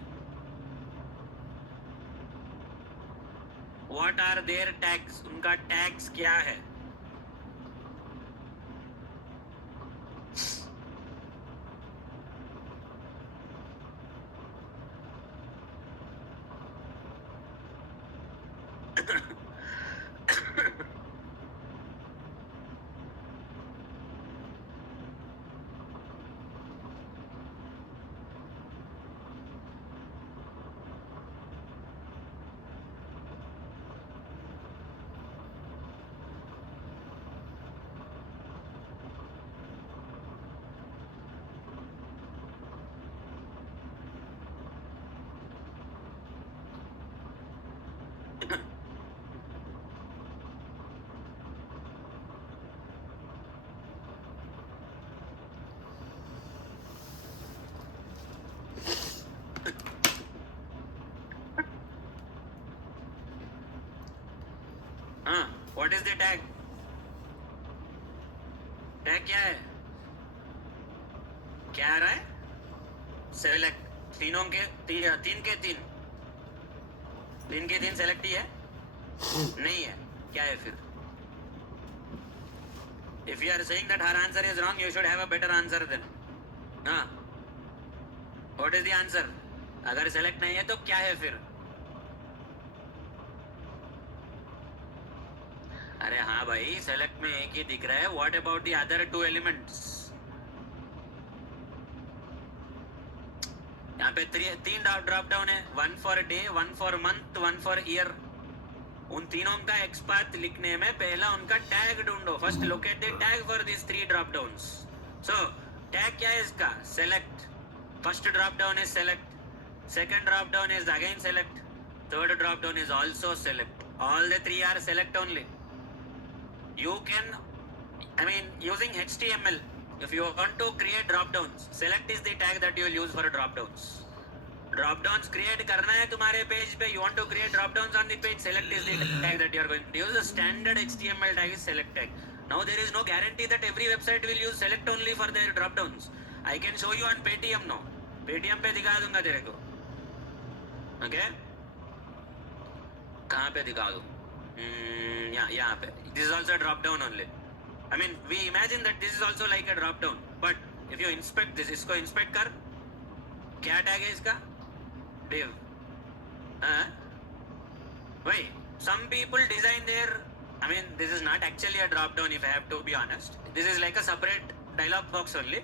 What are their tags? उनका tags क्या है? What is the tag? Tag क्या है? क्या आ रहा है? Select तीनों के तीन के तीन select ही है? नहीं है. क्या है फिर? If you are saying that her answer is wrong, you should have a better answer then. हाँ. What is the answer? अगर select नहीं है तो क्या है फिर? अरे हाँ भाई, सेलेक्ट में एक ही दिख रहा है. What about the other 2 elements? यहाँ पे 3 ड्रॉप डाउन है. 1 for day, 1 for month, 1 for year. उन तीनों का एक्सपाथ लिखने में पहला उनका टैग ढूंढो. First locate the tag for this 3 drop downs. So tag क्या है इसका? Select. First drop down is select. Second drop down is again select. Third drop down is also select. All the 3 are select only. You can, using HTML, if you want to create drop downs, select is the tag that you will use for drop downs. Drop downs create करना है तुम्हारे page पे. You want to create drop downs on the page, select is the tag that you are going to use. The standard HTML tag is select tag. Now there is no guarantee that every website will use select only for their drop downs. I can show you on Paytm now. Paytm पे दिखा दूंगा तेरे को. Okay? कहाँ पे दिखा दूँ? यहाँ पे. This is also a drop down only. We imagine that this is also like a drop down, but if you inspect this, इसको inspect कर. क्या tag है इसका? Div. Wait, some people design their. This is not actually a drop down if I have to be honest. This is like a separate dialog box only.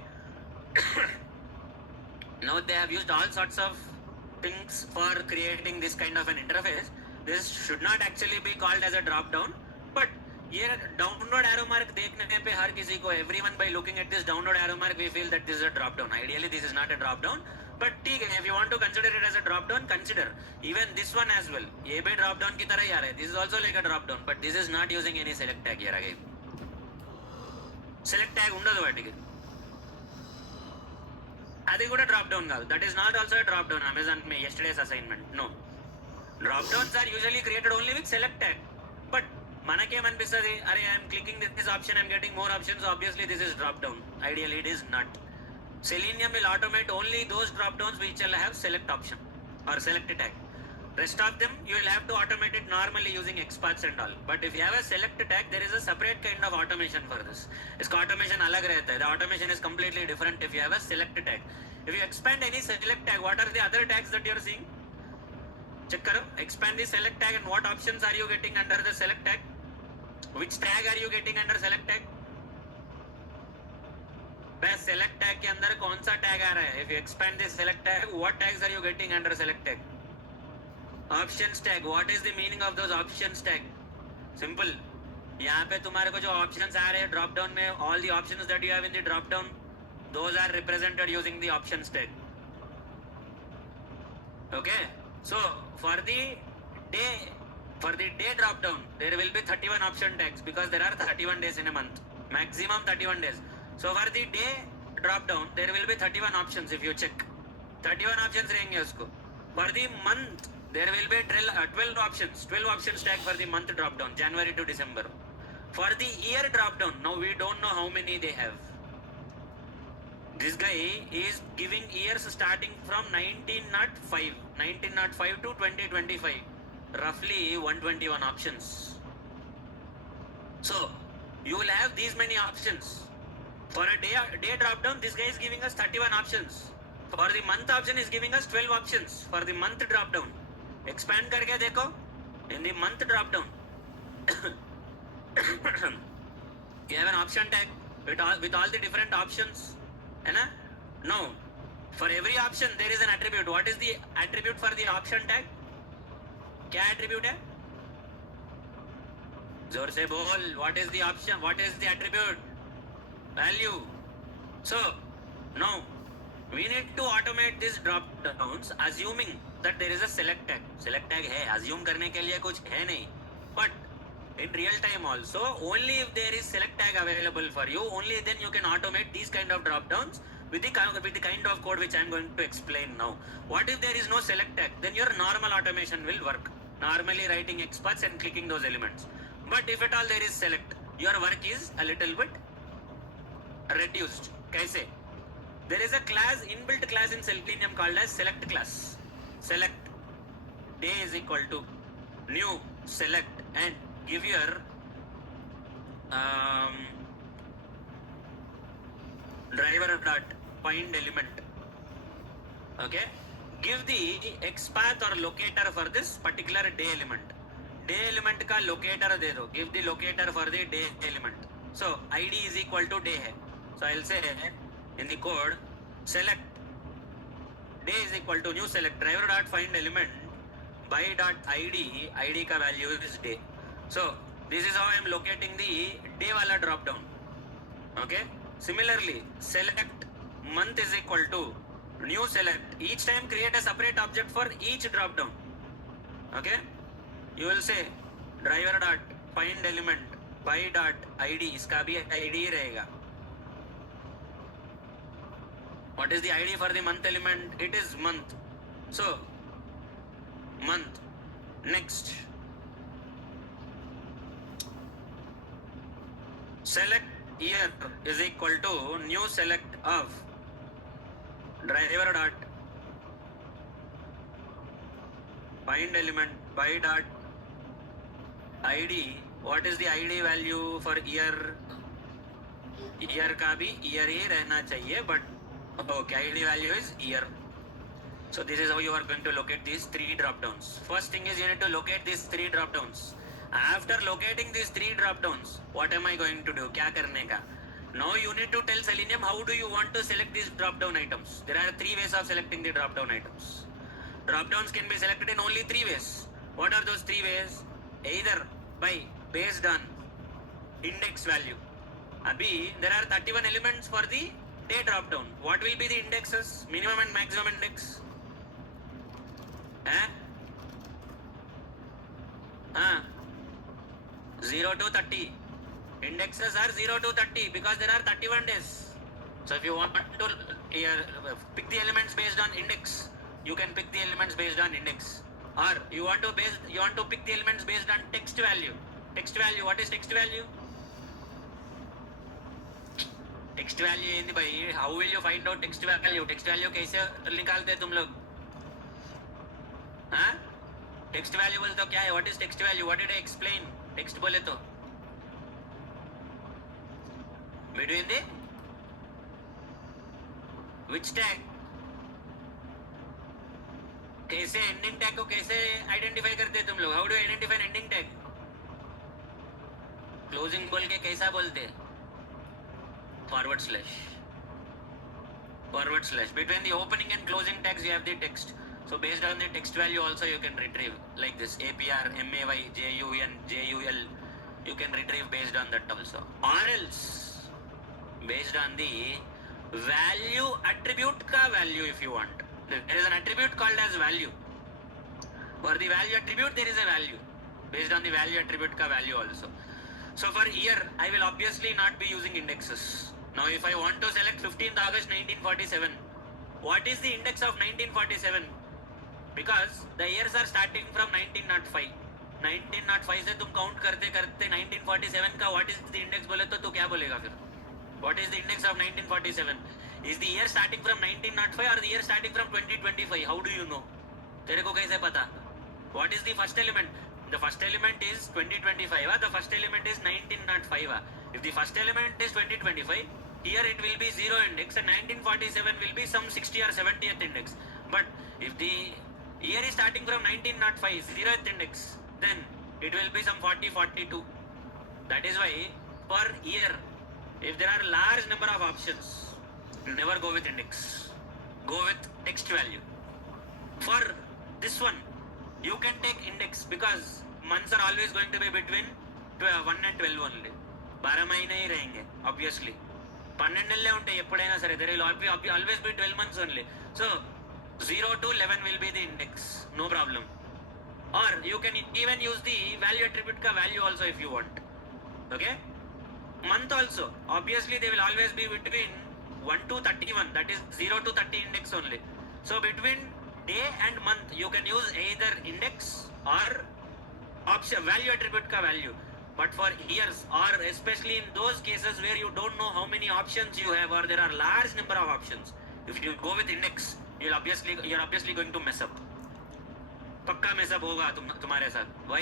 Now they have used all sorts of things for creating this kind of an interface. This should not actually be called as a drop down, but ये download arrow mark देखने पे हर किसी को, everyone by looking at this download arrow mark we feel that this is a drop down. Ideally this is not a drop down, but ठीक है, if you want to consider it as a drop down, consider even this one as well. ये भी drop down की तरह ही आ रहा है. This is also like a drop down, but this is not using any select tag here again. Select tag ఉండదు వాటికి. అది కూడా డ్రాప్ డౌన్ కాదు. That is not also drop down. Amazon మే yesterday's assignment. No, drop downs are usually created only with select tag. But మనకేమనిపిస్తుంది, అరే I'm clicking this option, I'm getting more options, obviously this is drop down. Ideally it is not. Selenium will automate only those drop downs which will have select option or select tag. Rest of them you will have to automate it normally using XPaths and all. But if you have a select tag, there is a separate kind of automation for this. इसका automation अलग रहता है. The automation is completely different if you have a select tag. If you expand any select tag, what are the other tags that you are seeing? Check करो. Expand the select tag and what options are you getting under the select tag? Which tag are you getting under select tag? बस select tag के अंदर कौन सा tag आ रहा है? If you expand this select tag, what tags are you getting under select tag? Options tag. What is the meaning of those options tag? Simple. यहाँ पे तुम्हारे को जो options आ रहे हैं drop down में, all the options that you have in the drop down, those are represented using the options tag. Okay. So for the day drop down, there will be 31 option tags because there are 31 days in a month. Maximum 31 days. So for the day drop down, there will be 31 options if you check. 31 options रहेंगे उसको. For the month, there will be 12 options. 12 options tag for the month drop down, January to December. For the year drop down, now we don't know how many they have. This guy is giving years starting from 1905 to 2025. Roughly 121 options. So you will have these many options. For a day drop down, this guy is giving us 31 options. For the month option is giving us 12 options. For the month drop down, expand करके देखो. In the month drop down, you have an option tag with all the different options. है ना? No. For every option there is an attribute. What is the attribute for the option tag? क्या attribute है? जोर से बोल. What is the option? What is the attribute? Value. So now we need to automate these drop downs assuming that there is a select tag. Select tag है, assume करने के लिए कुछ है नहीं. But in real time also, only if there is select tag available for you, only then you can automate these kind of drop downs with the kind of code which I am going to explain now. What if there is no select tag? Then your normal automation will work. Normally writing XPaths and clicking those elements. But if at all there is select, your work is a little bit reduced. कैसे? There is a class, inbuilt class in Selenium called as select class. Select day is equal to new select and give your driver dot find element. Okay, give the XPath or locator for this particular day element. Day element का locator दे दो. Give the locator for the day element. So id is equal to day है. So I'll say in the code select day is equal to new select driver dot find element by dot id का value is day. So this is how I am locating the day वाला drop down. Okay. Similarly, select month is equal to new select. Each time create a separate object for each drop down. Okay. You will say driver dot find element by dot id. इसका भी id ही रहेगा. What is the id for the month element? It is month. So month. Next, select year is equal to new select of driver dot find element by dot id. What is the id value for year? Year का भी year ही रहना चाहिए, but okay, id value is year. So this is how you are going to locate these three drop downs. First thing is you need to locate these three drop downs. After locating these three drop downs, what am I going to do? क्या करने का? Now you need to tell Selenium how do you want to select these drop down items. There are three ways of selecting the drop down items. Drop downs can be selected in only three ways. What are those three ways? Either by based on index value. Abhi there are 31 elements for the day drop down. What will be the indexes? Minimum and maximum index. 0 to 30. Indexes are 0 to 30 because there are 31 days. So if you want to pick the elements based on index, you can pick the elements based on index. Or you want to pick the elements based on text value. Text value. What is text value? Text value ఏంది भाई? How will you find out text value? Text value कैसे निकालते हैं तुम लोग? हाँ, text value बोले तो क्या है? What is text value? What did I explain? Text बोले तो between the which tag? कैसे एंडिंग टैग को कैसे आइडेंटिफाई करते हैं तुम लोग? How do identify ending tag? Closing बोल के कैसा बोलते हैं? Forward slash between the opening and closing tags you have the text. So based on the text value also you can retrieve like this APR, MAY, JUN, JUL. You can retrieve based on that also. Or else based on the value attribute ka value if you want. There is an attribute called as value. For the value attribute there is a value. Based on the value attribute ka value also. So for year I will obviously not be using indexes. Now if I want to select 15th August 1947, what is the index of 1947? Because the years are starting from 1905. 1905 से तुम count करते करते 1947 का what is the index बोले तो तू क्या बोलेगा फिर? What is the index of 1947? Is the year starting from 1905 or the year starting from 2025? How do you know? तेरे को कैसे पता? What is the first element? The first element is 2025. The first element is 1905. If the first element is 2025, here it will be 0 index and 1947 will be some 60 or 70th index. But if the year is starting from 1905, 0th index, then it will be some 40, 42. That is why per year, if there are large number of options, never go with index. Go with text value. For this one, you can take index because months are always going to be between 1 and 12 only. 12 महीने ही रहेंगे obviously. 12 నెలలే ఉంటాయి ఎప్పుడైనా సరే. There will always be 12 months only. So 0 to 11 will be the index. No problem. Or you can even use the value attribute ka value also if you want. Okay? Month also. Obviously they will always be between 1 to 31. That is 0 to 30 index only. So between day and month you can use either index or option value attribute ka value. But for years or especially in those cases where you don't know how many options you have or there are large number of options, if you go with index, you're obviously going to mess up. पक्का mess up होगा तुम्हारे साथ. Why?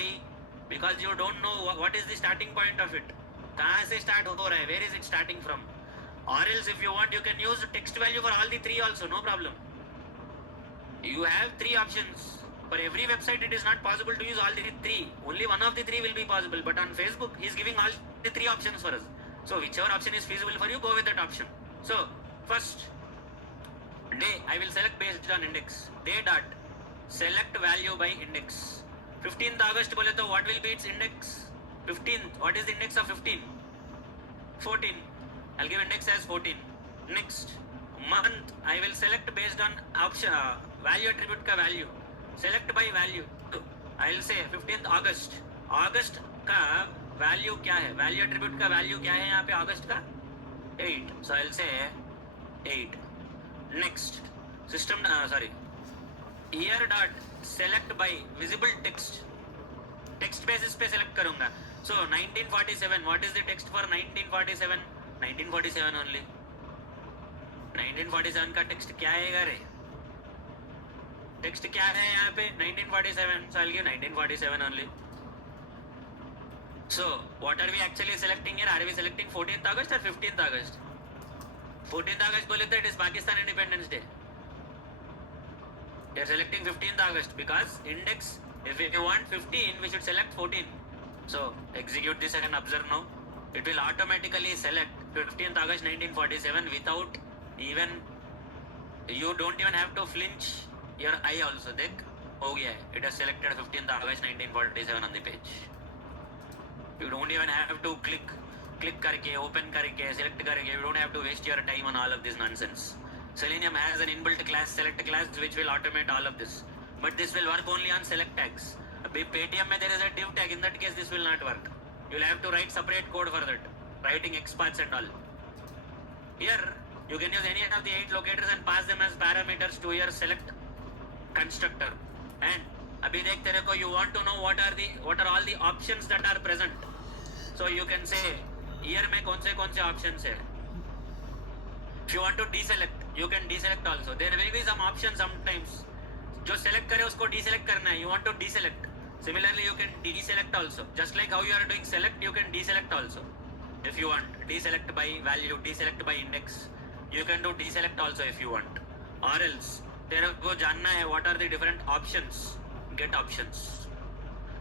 Because you don't know what is the starting point of it. कहाँ से start हो रहा है? Where is it starting from? Or else if you want you can use text value for all the three also, no problem. You have three options. For every website it is not possible to use all the three. Only one of the three will be possible. But on Facebook he is giving all the three options for us. So whichever option is feasible for you, go with that option. So first day I will select based on index. Day dot select value by index. 15th August बोले तो what will be its index? 15th. What is the index of 15? 14. I'll give index as 14. Next month I will select based on option value attribute का value. Select by value. I'll say 15th August. August का value क्या है? Value attribute का value क्या है यहाँ पे August का? 8. So I'll say 8. Next system year dot select by visible text. Text basis पे select करूँगा. So 1947. What is the text for 1947? 1947 only. 1947 का text क्या आएगा रे? Text क्या है यहाँ पे? 1947. So I'll give 1947 only. So what are we actually selecting here? Are we selecting 14th August or 15th August? 14th August बोले तो it is Pakistan Independence Day. We are selecting 15th August because index, if you want 15, we should select 14. So execute this and observe now. It will automatically select 15th August 1947 without even, you don't even have to flinch your eye also. देख हो गया है. It has selected 15th August 1947 on the page. You don't even have to click करके, open करके, select करके. You don't have to waste your time on all of this nonsense. Selenium has an inbuilt class, select class, which will automate all of this. But this will work only on select tags. Paytm में there is a div tag. In that case, this will not work. You'll have to write separate code for that, writing XPaths and all. Here, you can use any of the 8 locators and pass them as parameters to your select constructor. And अभी देख तेरे को, you want to know what are all the options that are present. So you can say here में कौन से options है. If you want to deselect, you can deselect also. There will be some options sometimes. जो select करे उसको deselect करना है. You want to deselect. Similarly, you can deselect also. Just like how you are doing select, you can deselect also. If you want, deselect by value, deselect by index. You can do deselect also if you want. Or else, तेरे को जानना है what are the different options. Get options.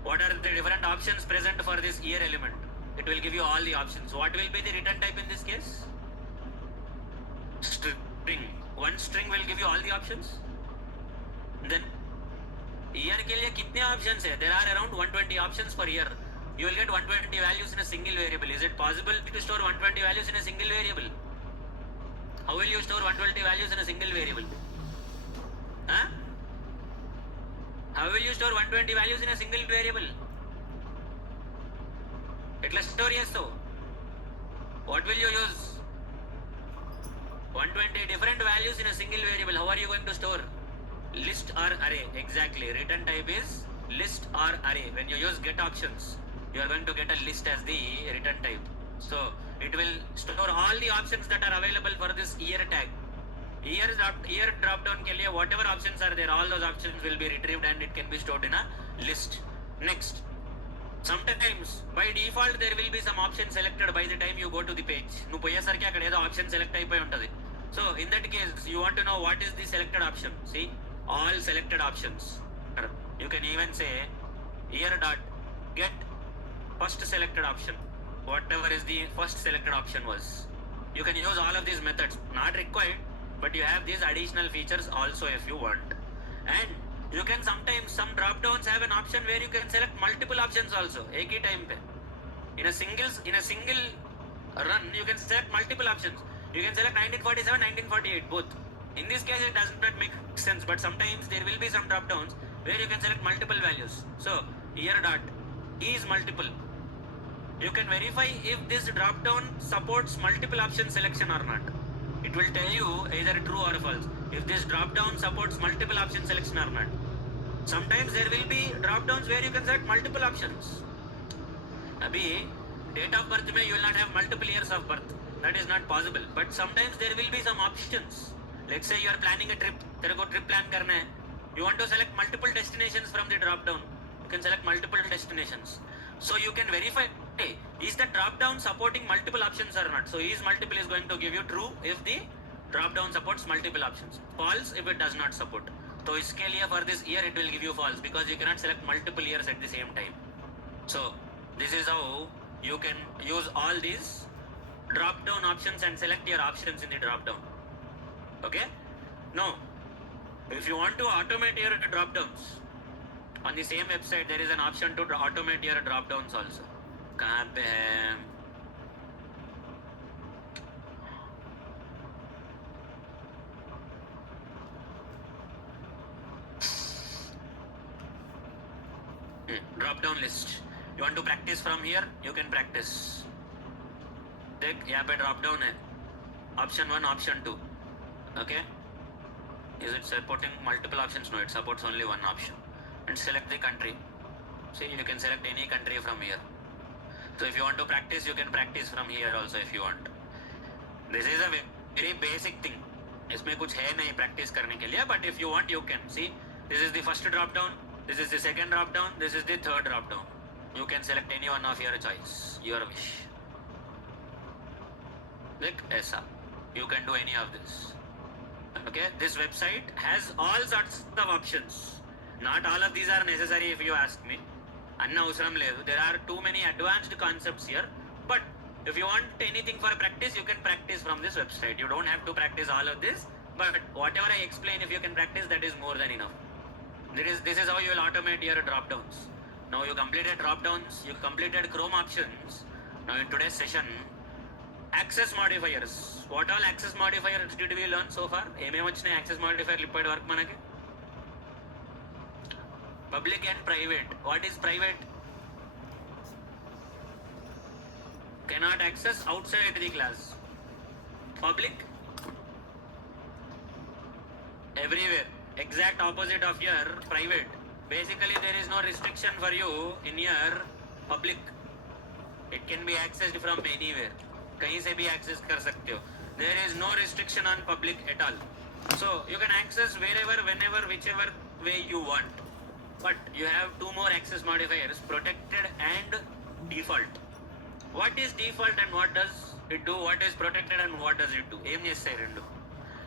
What are the different options present for this year element? It will give you all the options. What will be the return type in this case? String. One string will give you all the options. Then year के लिए कितने options है? There are around 120 options per year. You will get 120 values in a single variable. Is it possible to store 120 values in a single variable? How will you store 120 values in a single variable? Huh? How will you store 120 values in a single variable? ఎట్లా store చేస్తావు? What will you use? 120 different values in a single variable. How are you going to store? List or array. Exactly. Return type is list or array. When you use get options, you are going to get a list as the return type. So it will store all the options that are available for this year tag. Year drop down के लिए whatever options are there, all those options will be retrieved and it can be stored in a list. Next, sometimes by default there will be some option selected by the time you go to the page. నువ్వు పోయేసరికి అక్కడ ఏదో option select అయిపోయి ఉంటుంది. So in that case, you want to know what is the selected option. See, all selected options. You can even say year dot get first selected option. Whatever is the first selected option was. You can use all of these methods. Not required, but you have these additional features also if you want. And you can sometimes, some drop downs have an option where you can select multiple options also. एक ही time पे. In a single run, you can select multiple options. You can select 1947, 1948, both. In this case, it does not make sense, but sometimes there will be some drop downs where you can select multiple values. So, year dot is multiple. You can verify if this drop down supports multiple option selection or not. It will tell you either true or false if this drop down supports multiple option selection or not. Sometimes there will be drop downs where you can select multiple options. Abhi date of birth mein you will not have multiple years of birth. That is not possible. But sometimes there will be some options. Let's say you are planning a trip. तेरे को trip plan करना है. You want to select multiple destinations from the drop down. You can select multiple destinations. So you can verify, hey, is the drop down supporting multiple options or not? So is multiple is going to give you true if the drop down supports multiple options. False if it does not support. So इसके लिए for this year it will give you false because you cannot select multiple years at the same time. So this is how you can use all these drop down options and select your options in the drop down. Okay? Now, if you want to automate your drop downs, on the same website there is an option to automate your drop downs also. कहाँ पे है? Drop down list. You want to practice from here? You can practice. देख यहाँ पे drop down है. Option 1, option 2. Okay? Is it supporting multiple options? No, it supports only one option. And select the country. See, you can select any country from here. So if you want to practice, you can practice from here also if you want. This is a very basic thing. इसमें कुछ है नहीं practice करने के लिए, but if you want, you can. See, this is the first drop down. This is the second drop down. This is the third drop down. You can select any one of your choice, your wish. Like ऐसा. You can do any of this. Okay, this website has all sorts of options. Not all of these are necessary if you ask me. Anna avsaram ledu. There are too many advanced concepts here. But if you want anything for practice, you can practice from this website. You don't have to practice all of this. But whatever I explain, if you can practice, that is more than enough. This is how you will automate your drop downs. Now you completed drop downs. You completed Chrome options. Now in today's session, access modifiers. What all access modifiers did we learn so far? ఏమేమి వచ్చినాయి access modifier ఇప్పటి వరకు మనకి? Public and private. What is private? Cannot access outside the class. Public? Everywhere. Exact opposite of your private. Basically there is no restriction for you in your public. It can be accessed from anywhere. कहीं से भी access कर सकते हो. There is no restriction on public at all. So you can access wherever, whenever, whichever way you want. But you have two more access modifiers, protected and default. What is default and what does it do? What is protected and what does it do? Aim chestayi rendu.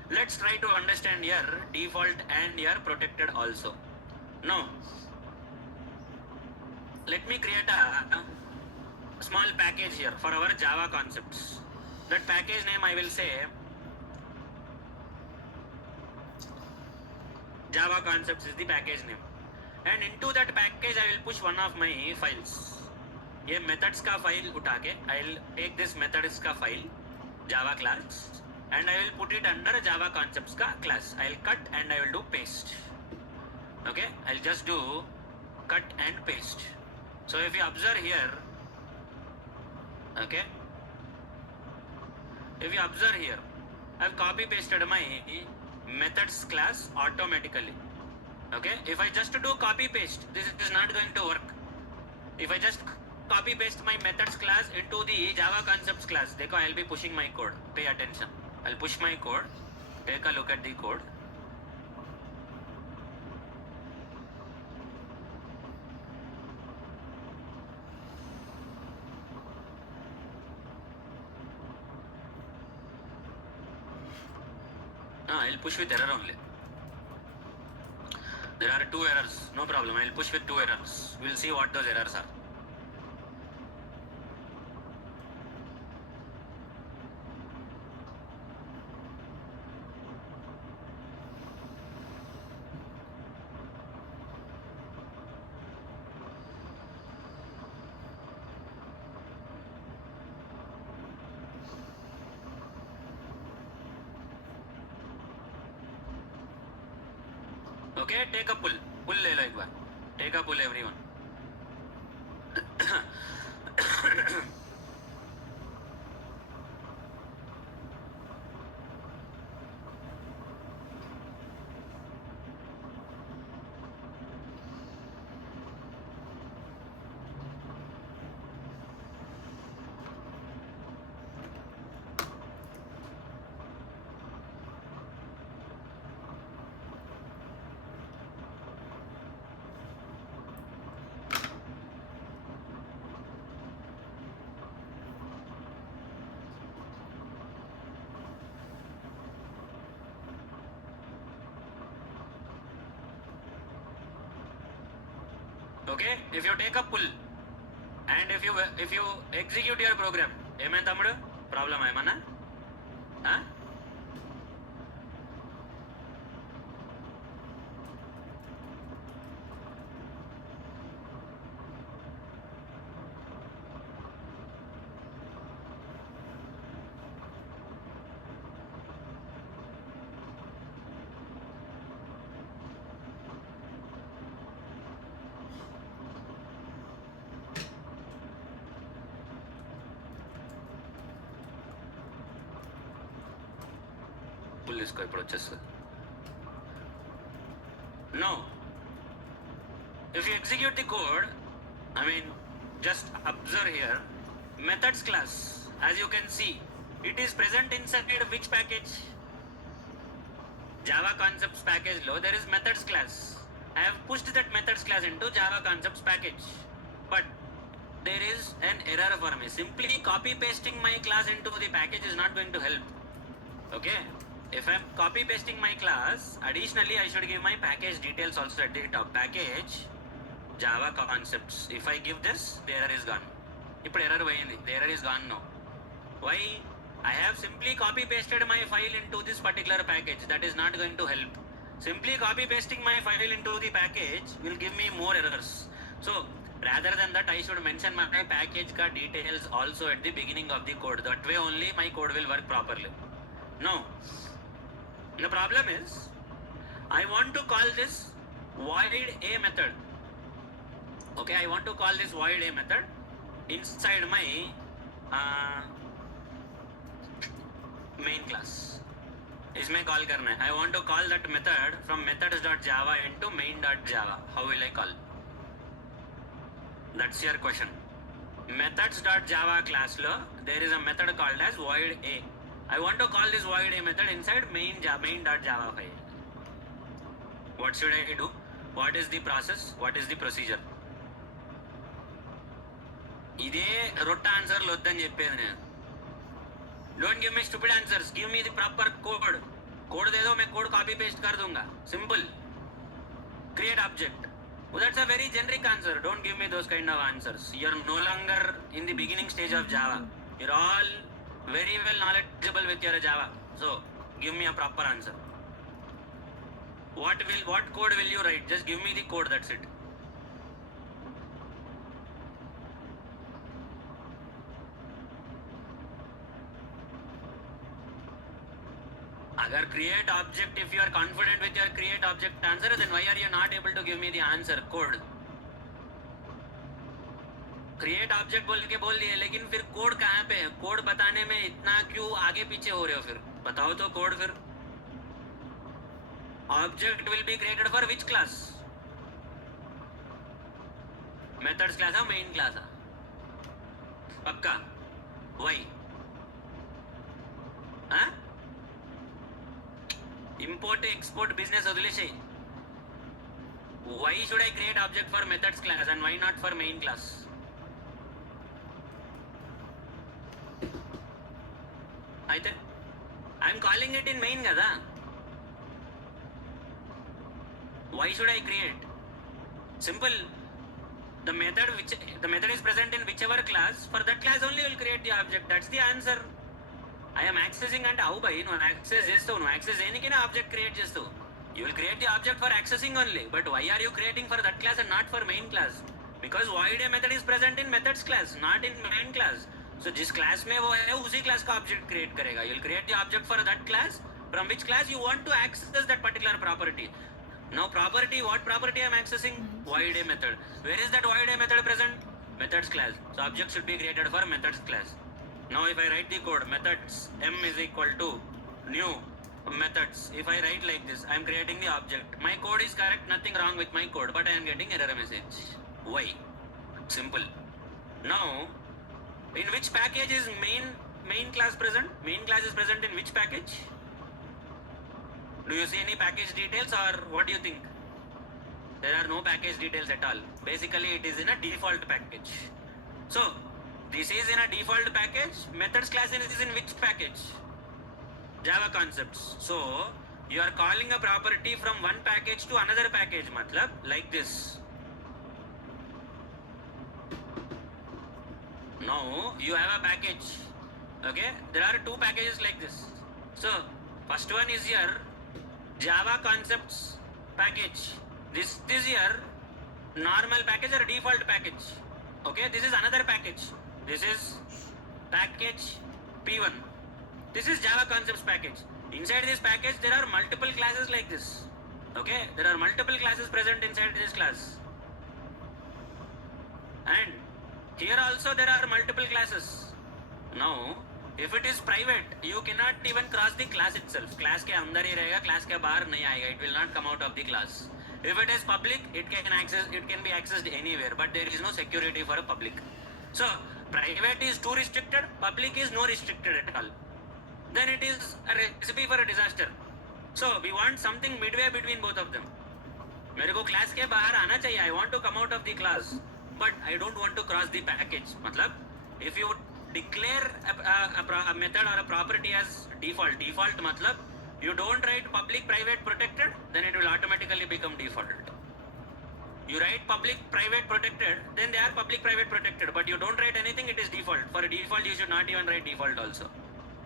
Let's try to understand your default and your protected also. Now, let me create a small package here for our Java concepts. That package name I will say Java concepts is the package name. And into that package I will push one of my files. ये methods का file उठा के I will take this methods का file Java class and I will put it under Java concepts का class. I will cut and I will do paste. Okay, I'll just do cut and paste. So if you observe here, okay, if you observe here, I've copy pasted my methods class automatically. Okay, if I just do copy paste, this is not going to work. If I just copy paste my methods class into the Java concepts class, देखो I'll be pushing my code. Pay attention. I'll push my code. Take a look at the code. I'll push with error only. There are two errors. No problem. I'll push with two errors. We'll see what those errors are. Okay, take a pull. Pull ले लो एक बार. Take a pull everyone. Okay, if you take a pull and if you execute your program, ఏమైంది తమ్ముడు? Problem ఏమన్నా? Pull తీసుకో ఇప్పుడు వచ్చేస్తుంది. No. If you execute the code, I mean, just observe here, methods class, as you can see, it is present inside which package? Java concepts package lo, there is methods class. I have pushed that methods class into Java concepts package. But there is an error for me. Simply copy pasting my class into the package is not going to help. Okay? If I am copy pasting my class, additionally I should give my package details also at the top. Package Java concepts. If I give this, the error is gone. ఇప్పుడు error పోయింది. The error is gone now. Why? I have simply copy pasted my file into this particular package. That is not going to help. Simply copy pasting my file into the package will give me more errors. So rather than that, I should mention my package ka details also at the beginning of the code. That way only my code will work properly. No. The problem is, I want to call this void a method. Okay, I want to call this void a method inside my main class. इसमें call करना है. I want to call that method from methods.java into main.java. How will I call? That's your question. Methods.java class lo there is a method called as void a. I want to call this void a method inside main.java file. What should I do? What is the process? What is the procedure? ఇదే రొట్ట ఆన్సర్లు వద్దని చెప్పేది నేను. Don't give me stupid answers, give me the proper code दे दो, मैं code copy paste कर दूंगा. Simple. Create object. Well, that's a very generic answer. Don't give me those kind of answers. You're no longer in the beginning stage of Java. You're all very well knowledgeable with your Java. So give me a proper answer. What code will you write? Just give me the code, that's it. Agar create object, if you are confident with your create object answer, then why are you not able to give me the answer code? Create object बोल के बोल दिए, लेकिन फिर code कहाँ पे है? Code बताने में इतना क्यों आगे पीछे हो रहे हो? फिर बताओ तो कोड. फिर object will be created for which class? Methods class है, मेन क्लास है? पक्का? वाई? हाँ? Import export business వదిలేసి. Why should I create object for methods class and why not for main class? అయితే I'm calling it in main కదా. Why should I create? Simple. The method is present in whichever class. For that class only you will create the object. That's the answer. I am accessing అంటే అవు భయ్, నువ్వు access చేస్తావు. నువ్వు access చేయడానికి object create చేస్తావు. You will create the object for accessing only. But why are you creating for that class and not for main class? Because void a method is present in methods class, not in main class. So जिस class में वो है उसी class का object create करेगा. You will create the object for that class from which class you want to access that particular property. Now property, what property I am accessing? Void a method. Where is that void a method present? Methods class. So object should be created for methods class. Now if I write the code, methods m is equal to new methods. If I write like this, I am creating the object. My code is correct, nothing wrong with my code, but I am getting error message. Why? Simple. Now, in which package is main class present? Main class is present in which package? Do you see any package details or what do you think? There are no package details at all. Basically, it is in a default package. So, this is in a default package. Methods class is in which package? Java concepts. So you are calling a property from one package to another package. Matlab like this. Now you have a package. Okay, there are two packages like this. So first one is your Java concepts package. This is your normal package or default package. Okay, this is another package. This is package P1. This is Java concepts package. Inside this package there are multiple classes like this. Okay, there are multiple classes present inside this class. And here also there are multiple classes. Now if it is private, you cannot even cross the class itself. Class के अंदर ही रहेगा, class के बाहर नहीं आएगा. It will not come out of the class. If it is public, it can be accessed anywhere, but there is no security for a public. So private is too restricted, public is no restricted at all. Then it is a recipe for a disaster. So we want something midway between both of them. मेरे को class के बाहर आना चाहिए. I want to come out of the class, but I don't want to cross the package. मतलब if you declare a method or a property as default मतलब you don't write public, private, protected, then it will automatically become default. You write public, private, protected, then they are public, private, protected. But you don't write anything, it is default. For a default, you should not even write default also.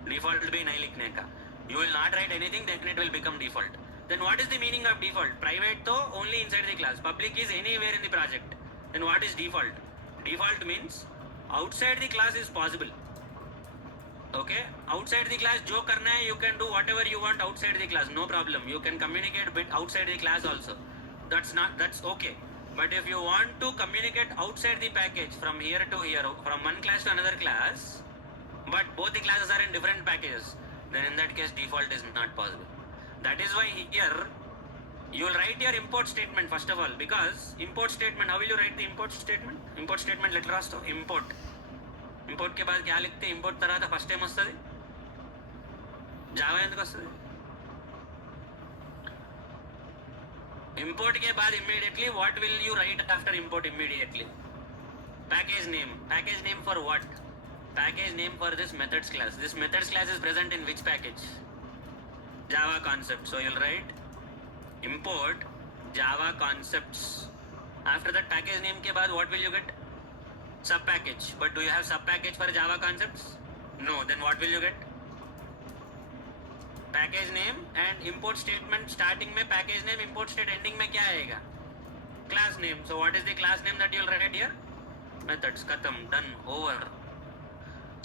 Default will be nahi likhne ka. You will not write anything, then it will become default. Then what is the meaning of default? Private though only inside the class. Public is anywhere in the project. Then what is default? Default means outside the class is possible. Okay, outside the class jo karna hai, you can do whatever you want outside the class, no problem. You can communicate bit outside the class also. That's okay. But if you want to communicate outside the package from here to here, from one class to another class, but both the classes are in different packages, then in that case default is not possible. That is why here you will write your import statement first of all, because import statement, how will you write the import statement? Import statement letter रास्तो import. Import के बाद क्या लिखते? Import तरह था first time वस्तुदी. जावा ఎందుకు వస్తుంది? Import के बाद immediately what will you write after import immediately? Package name for what? Package name for this methods class. This methods class is present in which package? Java concept. So you'll write import Java concepts. After that package name के बाद what will you get? Sub package. But do you have sub package for Java concepts? No. Then what will you get? Package name and import statement. Starting में package name, import state ending में क्या आएगा? Class name. So what is the class name that you'll write here? Methods. Khatam. Done. Over.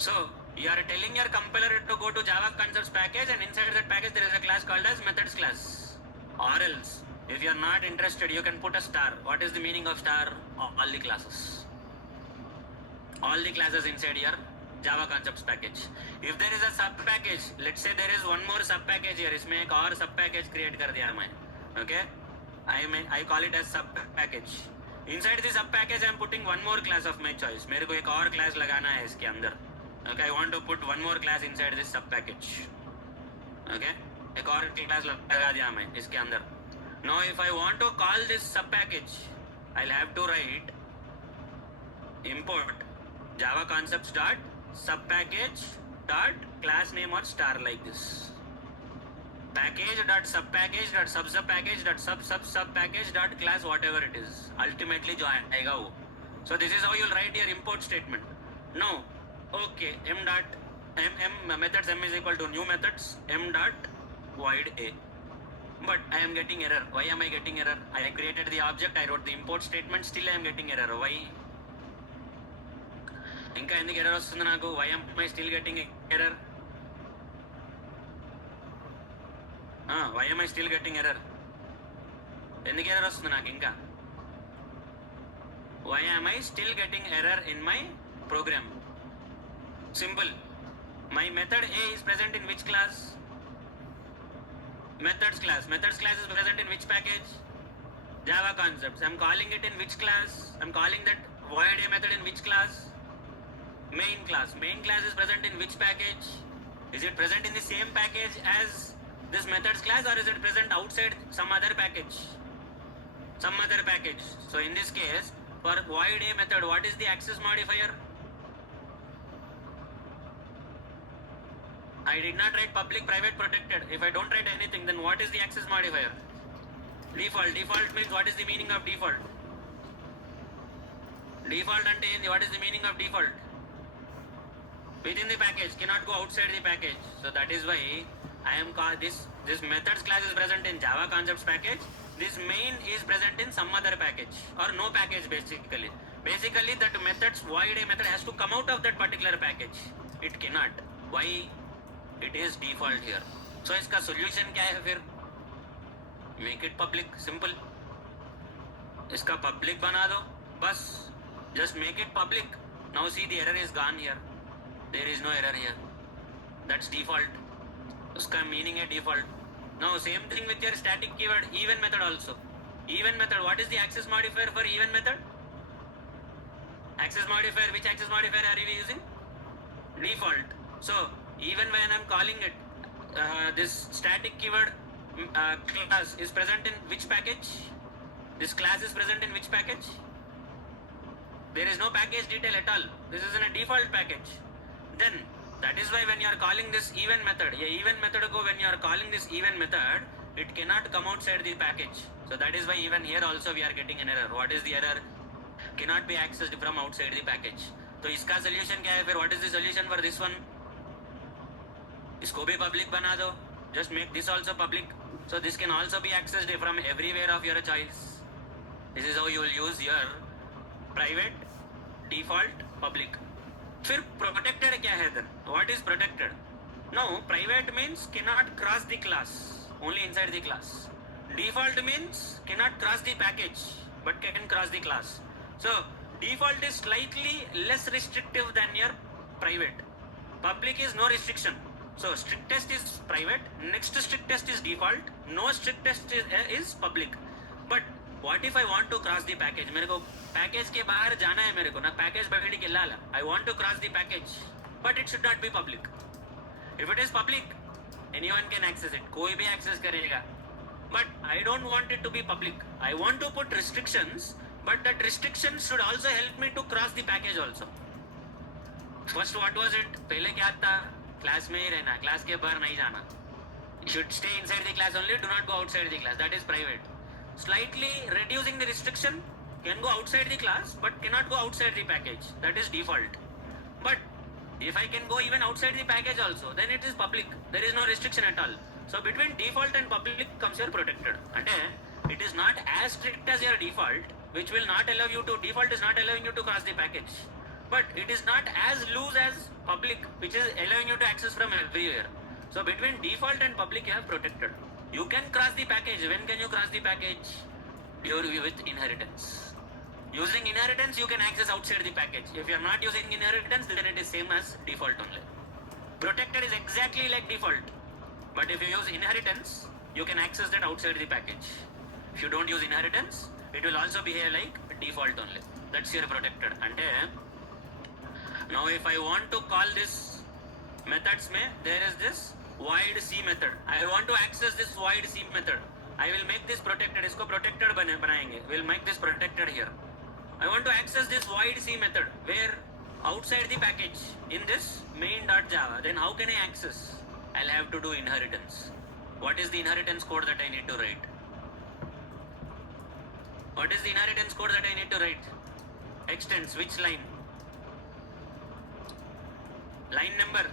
So you are telling your compiler to go to Java concepts package, and inside that package there is a class called as methods class. Or else, if you are not interested, you can put a star. What is the meaning of star? All the classes. All the classes inside your Java concepts package. If there is a sub package, let's say there is one more sub package here. इसमें एक और sub package create कर दिया मैं. Okay? I call it as sub package. Inside the sub package I am putting one more class of my choice. मेरे को एक और class लगाना है इसके अंदर. Okay, I want to put one more class inside this sub package. Okay, एक और class लगा दिया मैं इसके अंदर. Now if I want to call this sub package, I'll have to write import Java concepts dot sub package dot class name or star like this. Package dot sub package dot sub package dot sub package dot class whatever it is. Ultimately जो आएगा वो. So this is how you'll write your import statement. Now okay, m methods m is equal to new methods m dot void a. But I am getting error. Why am I getting error? I created the object, I wrote the import statement, still I am getting error. Why? ఇంకా ఎందుకు error వస్తుంది నాకు? Why am I still getting error? Why am I still getting error? ఎందుకు error వస్తుంది నాకు ఇంకా? Why am I still getting error in my program? Simple. My method A is present in which class? Methods class. Methods class is present in which package? Java concepts. I'm calling it in which class? I'm calling that void A method in which class? Main class. Main class is present in which package? Is it present in the same package as this methods class, or is it present outside some other package? Some other package. So in this case, for void A method, what is the access modifier? I did not write public, private, protected. If I don't write anything, then what is the access modifier? Default. Default means what is the meaning of default? Default ante endi? What is the meaning of default? Within the package, cannot go outside the package. So that is why I am called this methods class is present in Java concepts package. This main is present in some other package or no package basically. Basically that methods void A method has to come out of that particular package. It cannot. Why? It is default here. So इसका solution क्या है फिर? Make it public. Simple. इसका public बना दो. बस. Just make it public. Now see the error is gone here. There is no error here. That's default. उसका meaning है default. Now same thing with your static keyword even method also. Even method. What is the access modifier for even method? Access modifier. Which access modifier are you using? Default. So even when I'm calling it, this static keyword class is present in which package? This class is present in which package? There is no package detail at all. This is in a default package. Then that is why when you are calling this even method, even method go when you are calling this even method, it cannot come outside the package. So that is why even here also we are getting an error. What is the error? Cannot be accessed from outside the package. तो इसका solution क्या है फिर? What is the solution for this one? इसको भी public बना दो. Just make this also public. So this can also be accessed from everywhere of your choice. This is how you will use your private, default, public. फिर protected क्या है then? What is protected? No, private means cannot cross the class. Only inside the class. Default means cannot cross the package, but can cross the class. So default is slightly less restrictive than your private. Public is no restriction. So strictest is private, next strictest is default, no strictest is public. But what if I want to cross the package? मेरे को package के बाहर जाना है मेरे को ना package बैठ के लाला. I want to cross the package, but it should not be public. If it is public, anyone can access it, कोई भी access करेगा. But I don't want it to be public. I want to put restrictions, but that restrictions should also help me to cross the package also. First what was it? पहले क्या था? Class में ही रहना, class के बाहर नहीं जाना. You should stay inside the class only, do not go outside the class. That is private. Slightly reducing the restriction, can go outside the class but cannot go outside the package. That is default. But if I can go even outside the package also, then it is public. There is no restriction at all. So between default and public comes your protected. And it is not as strict as your default, which will not allow you to, default is not allowing you to cross the package. But it is not as loose as public, which is allowing you to access from everywhere. So between default and public you have protected. You can cross the package. When can you cross the package? With inheritance. Using inheritance you can access outside the package. If you are not using inheritance, then it is same as default only. Protected is exactly like default. But if you use inheritance, you can access that outside the package. If you don't use inheritance, it will also behave like default only. That's your protected. And now if I want to call this methods mein, there is this void C method. I want to access this void C method. I will make this protected. इसको protected बनाएंगे. We'll make this protected here. I want to access this void C method where outside the package in this main.java. Then how can I access? I'll have to do inheritance. What is the inheritance code that I need to write? What is the inheritance code that I need to write? Extends which line? Line number.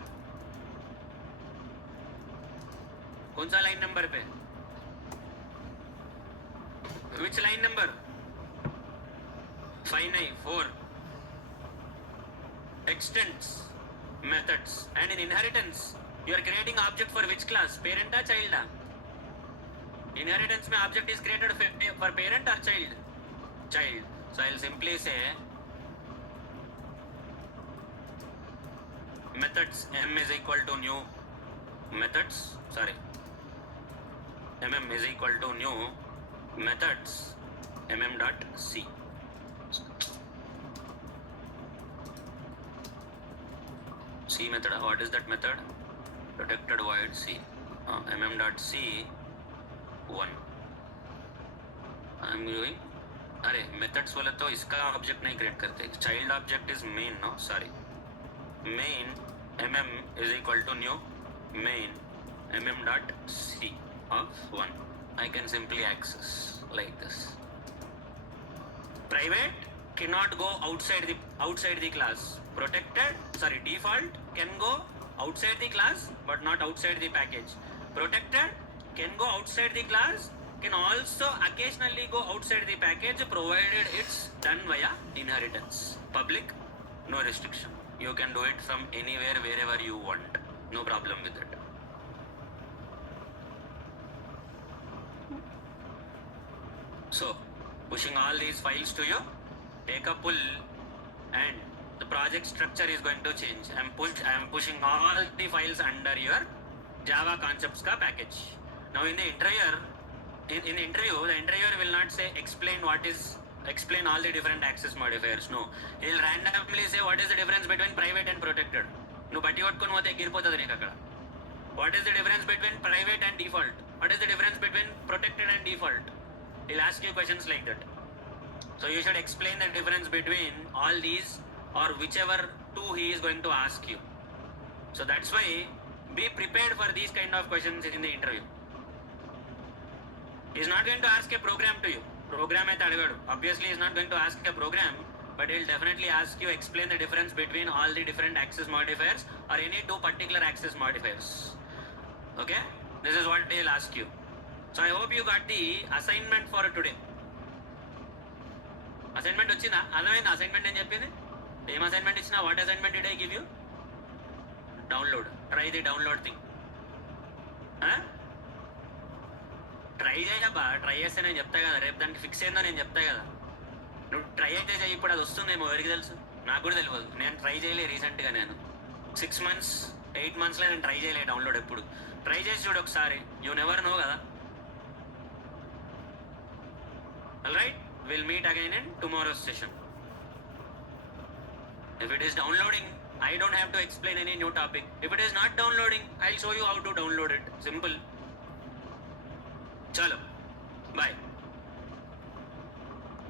कौन सा line number पे? Which line number? 4. Extends methods. And in inheritance, you are creating object for which class? Parent or child? Inheritance mein object is created for parent or child? Child. So I'll simply say methods m is equal to new methods. Mm is equal to new methods mm.c. C method. What is that method? Protected void C. mm.c 1. I am doing. अरे methods बोले तो इसका object नहीं create करते. Child object is main, no? Sorry. Main mm is equal to new main mm.c of 1. I can simply access like this. Private cannot go outside the class. Default can go outside the class but not outside the package. Protected can go outside the class, can also occasionally go outside the package provided it's done via inheritance. Public, no restriction. You can do it from anywhere, wherever you want. No problem with it. So, pushing all these files to you, take a pull and the project structure is going to change. I am pushing all the files under your Java concepts ka package. Now in the interviewer, the interviewer will not say explain all the different access modifiers. No, he'll randomly say what is the difference between private and protected. No, but what is the difference between private and default? What is the difference between protected and default? He'll ask you questions like that. So you should explain the difference between all these or whichever two he is going to ask you. So that's why be prepared for these kind of questions in the interview. He is not going to ask a program to you. Program at adagadu. Obviously he is not going to ask a program, but he will definitely ask you explain the difference between all the different access modifiers or any two particular access modifiers. Okay? This is what he will ask you. So I hope you got the assignment for today. Assignment వచ్చిందా? అర్థమైందా assignment అని చెప్పింది? ఏం assignment ఇచ్చినా? What assignment did I give you? Download. Try the download thing. Try చేయబ్బా. Try చేస్తే నేను చెప్తా కదా, రేపు దానికి ఫిక్స్ అయిందో నేను చెప్తా కదా. నువ్వు ట్రై అయితే చేయి. ఇప్పుడు అది వస్తుందేమో, ఎవరికి తెలుసు? నాకు కూడా తెలియదు. నేను ట్రై చేయలే రీసెంట్గా. నేను 6 months 8 monthsలో నేను ట్రై చేయలే డౌన్లోడ్. ఎప్పుడు ట్రై చేసి చూడు ఒకసారి. యూ నెవర్ నో కదా. Alright, we'll meet again in tomorrow's session. If it is downloading I don't have to explain any new topic. If it is not downloading, I'll show you how to download it. Simple. Chalo. Bye.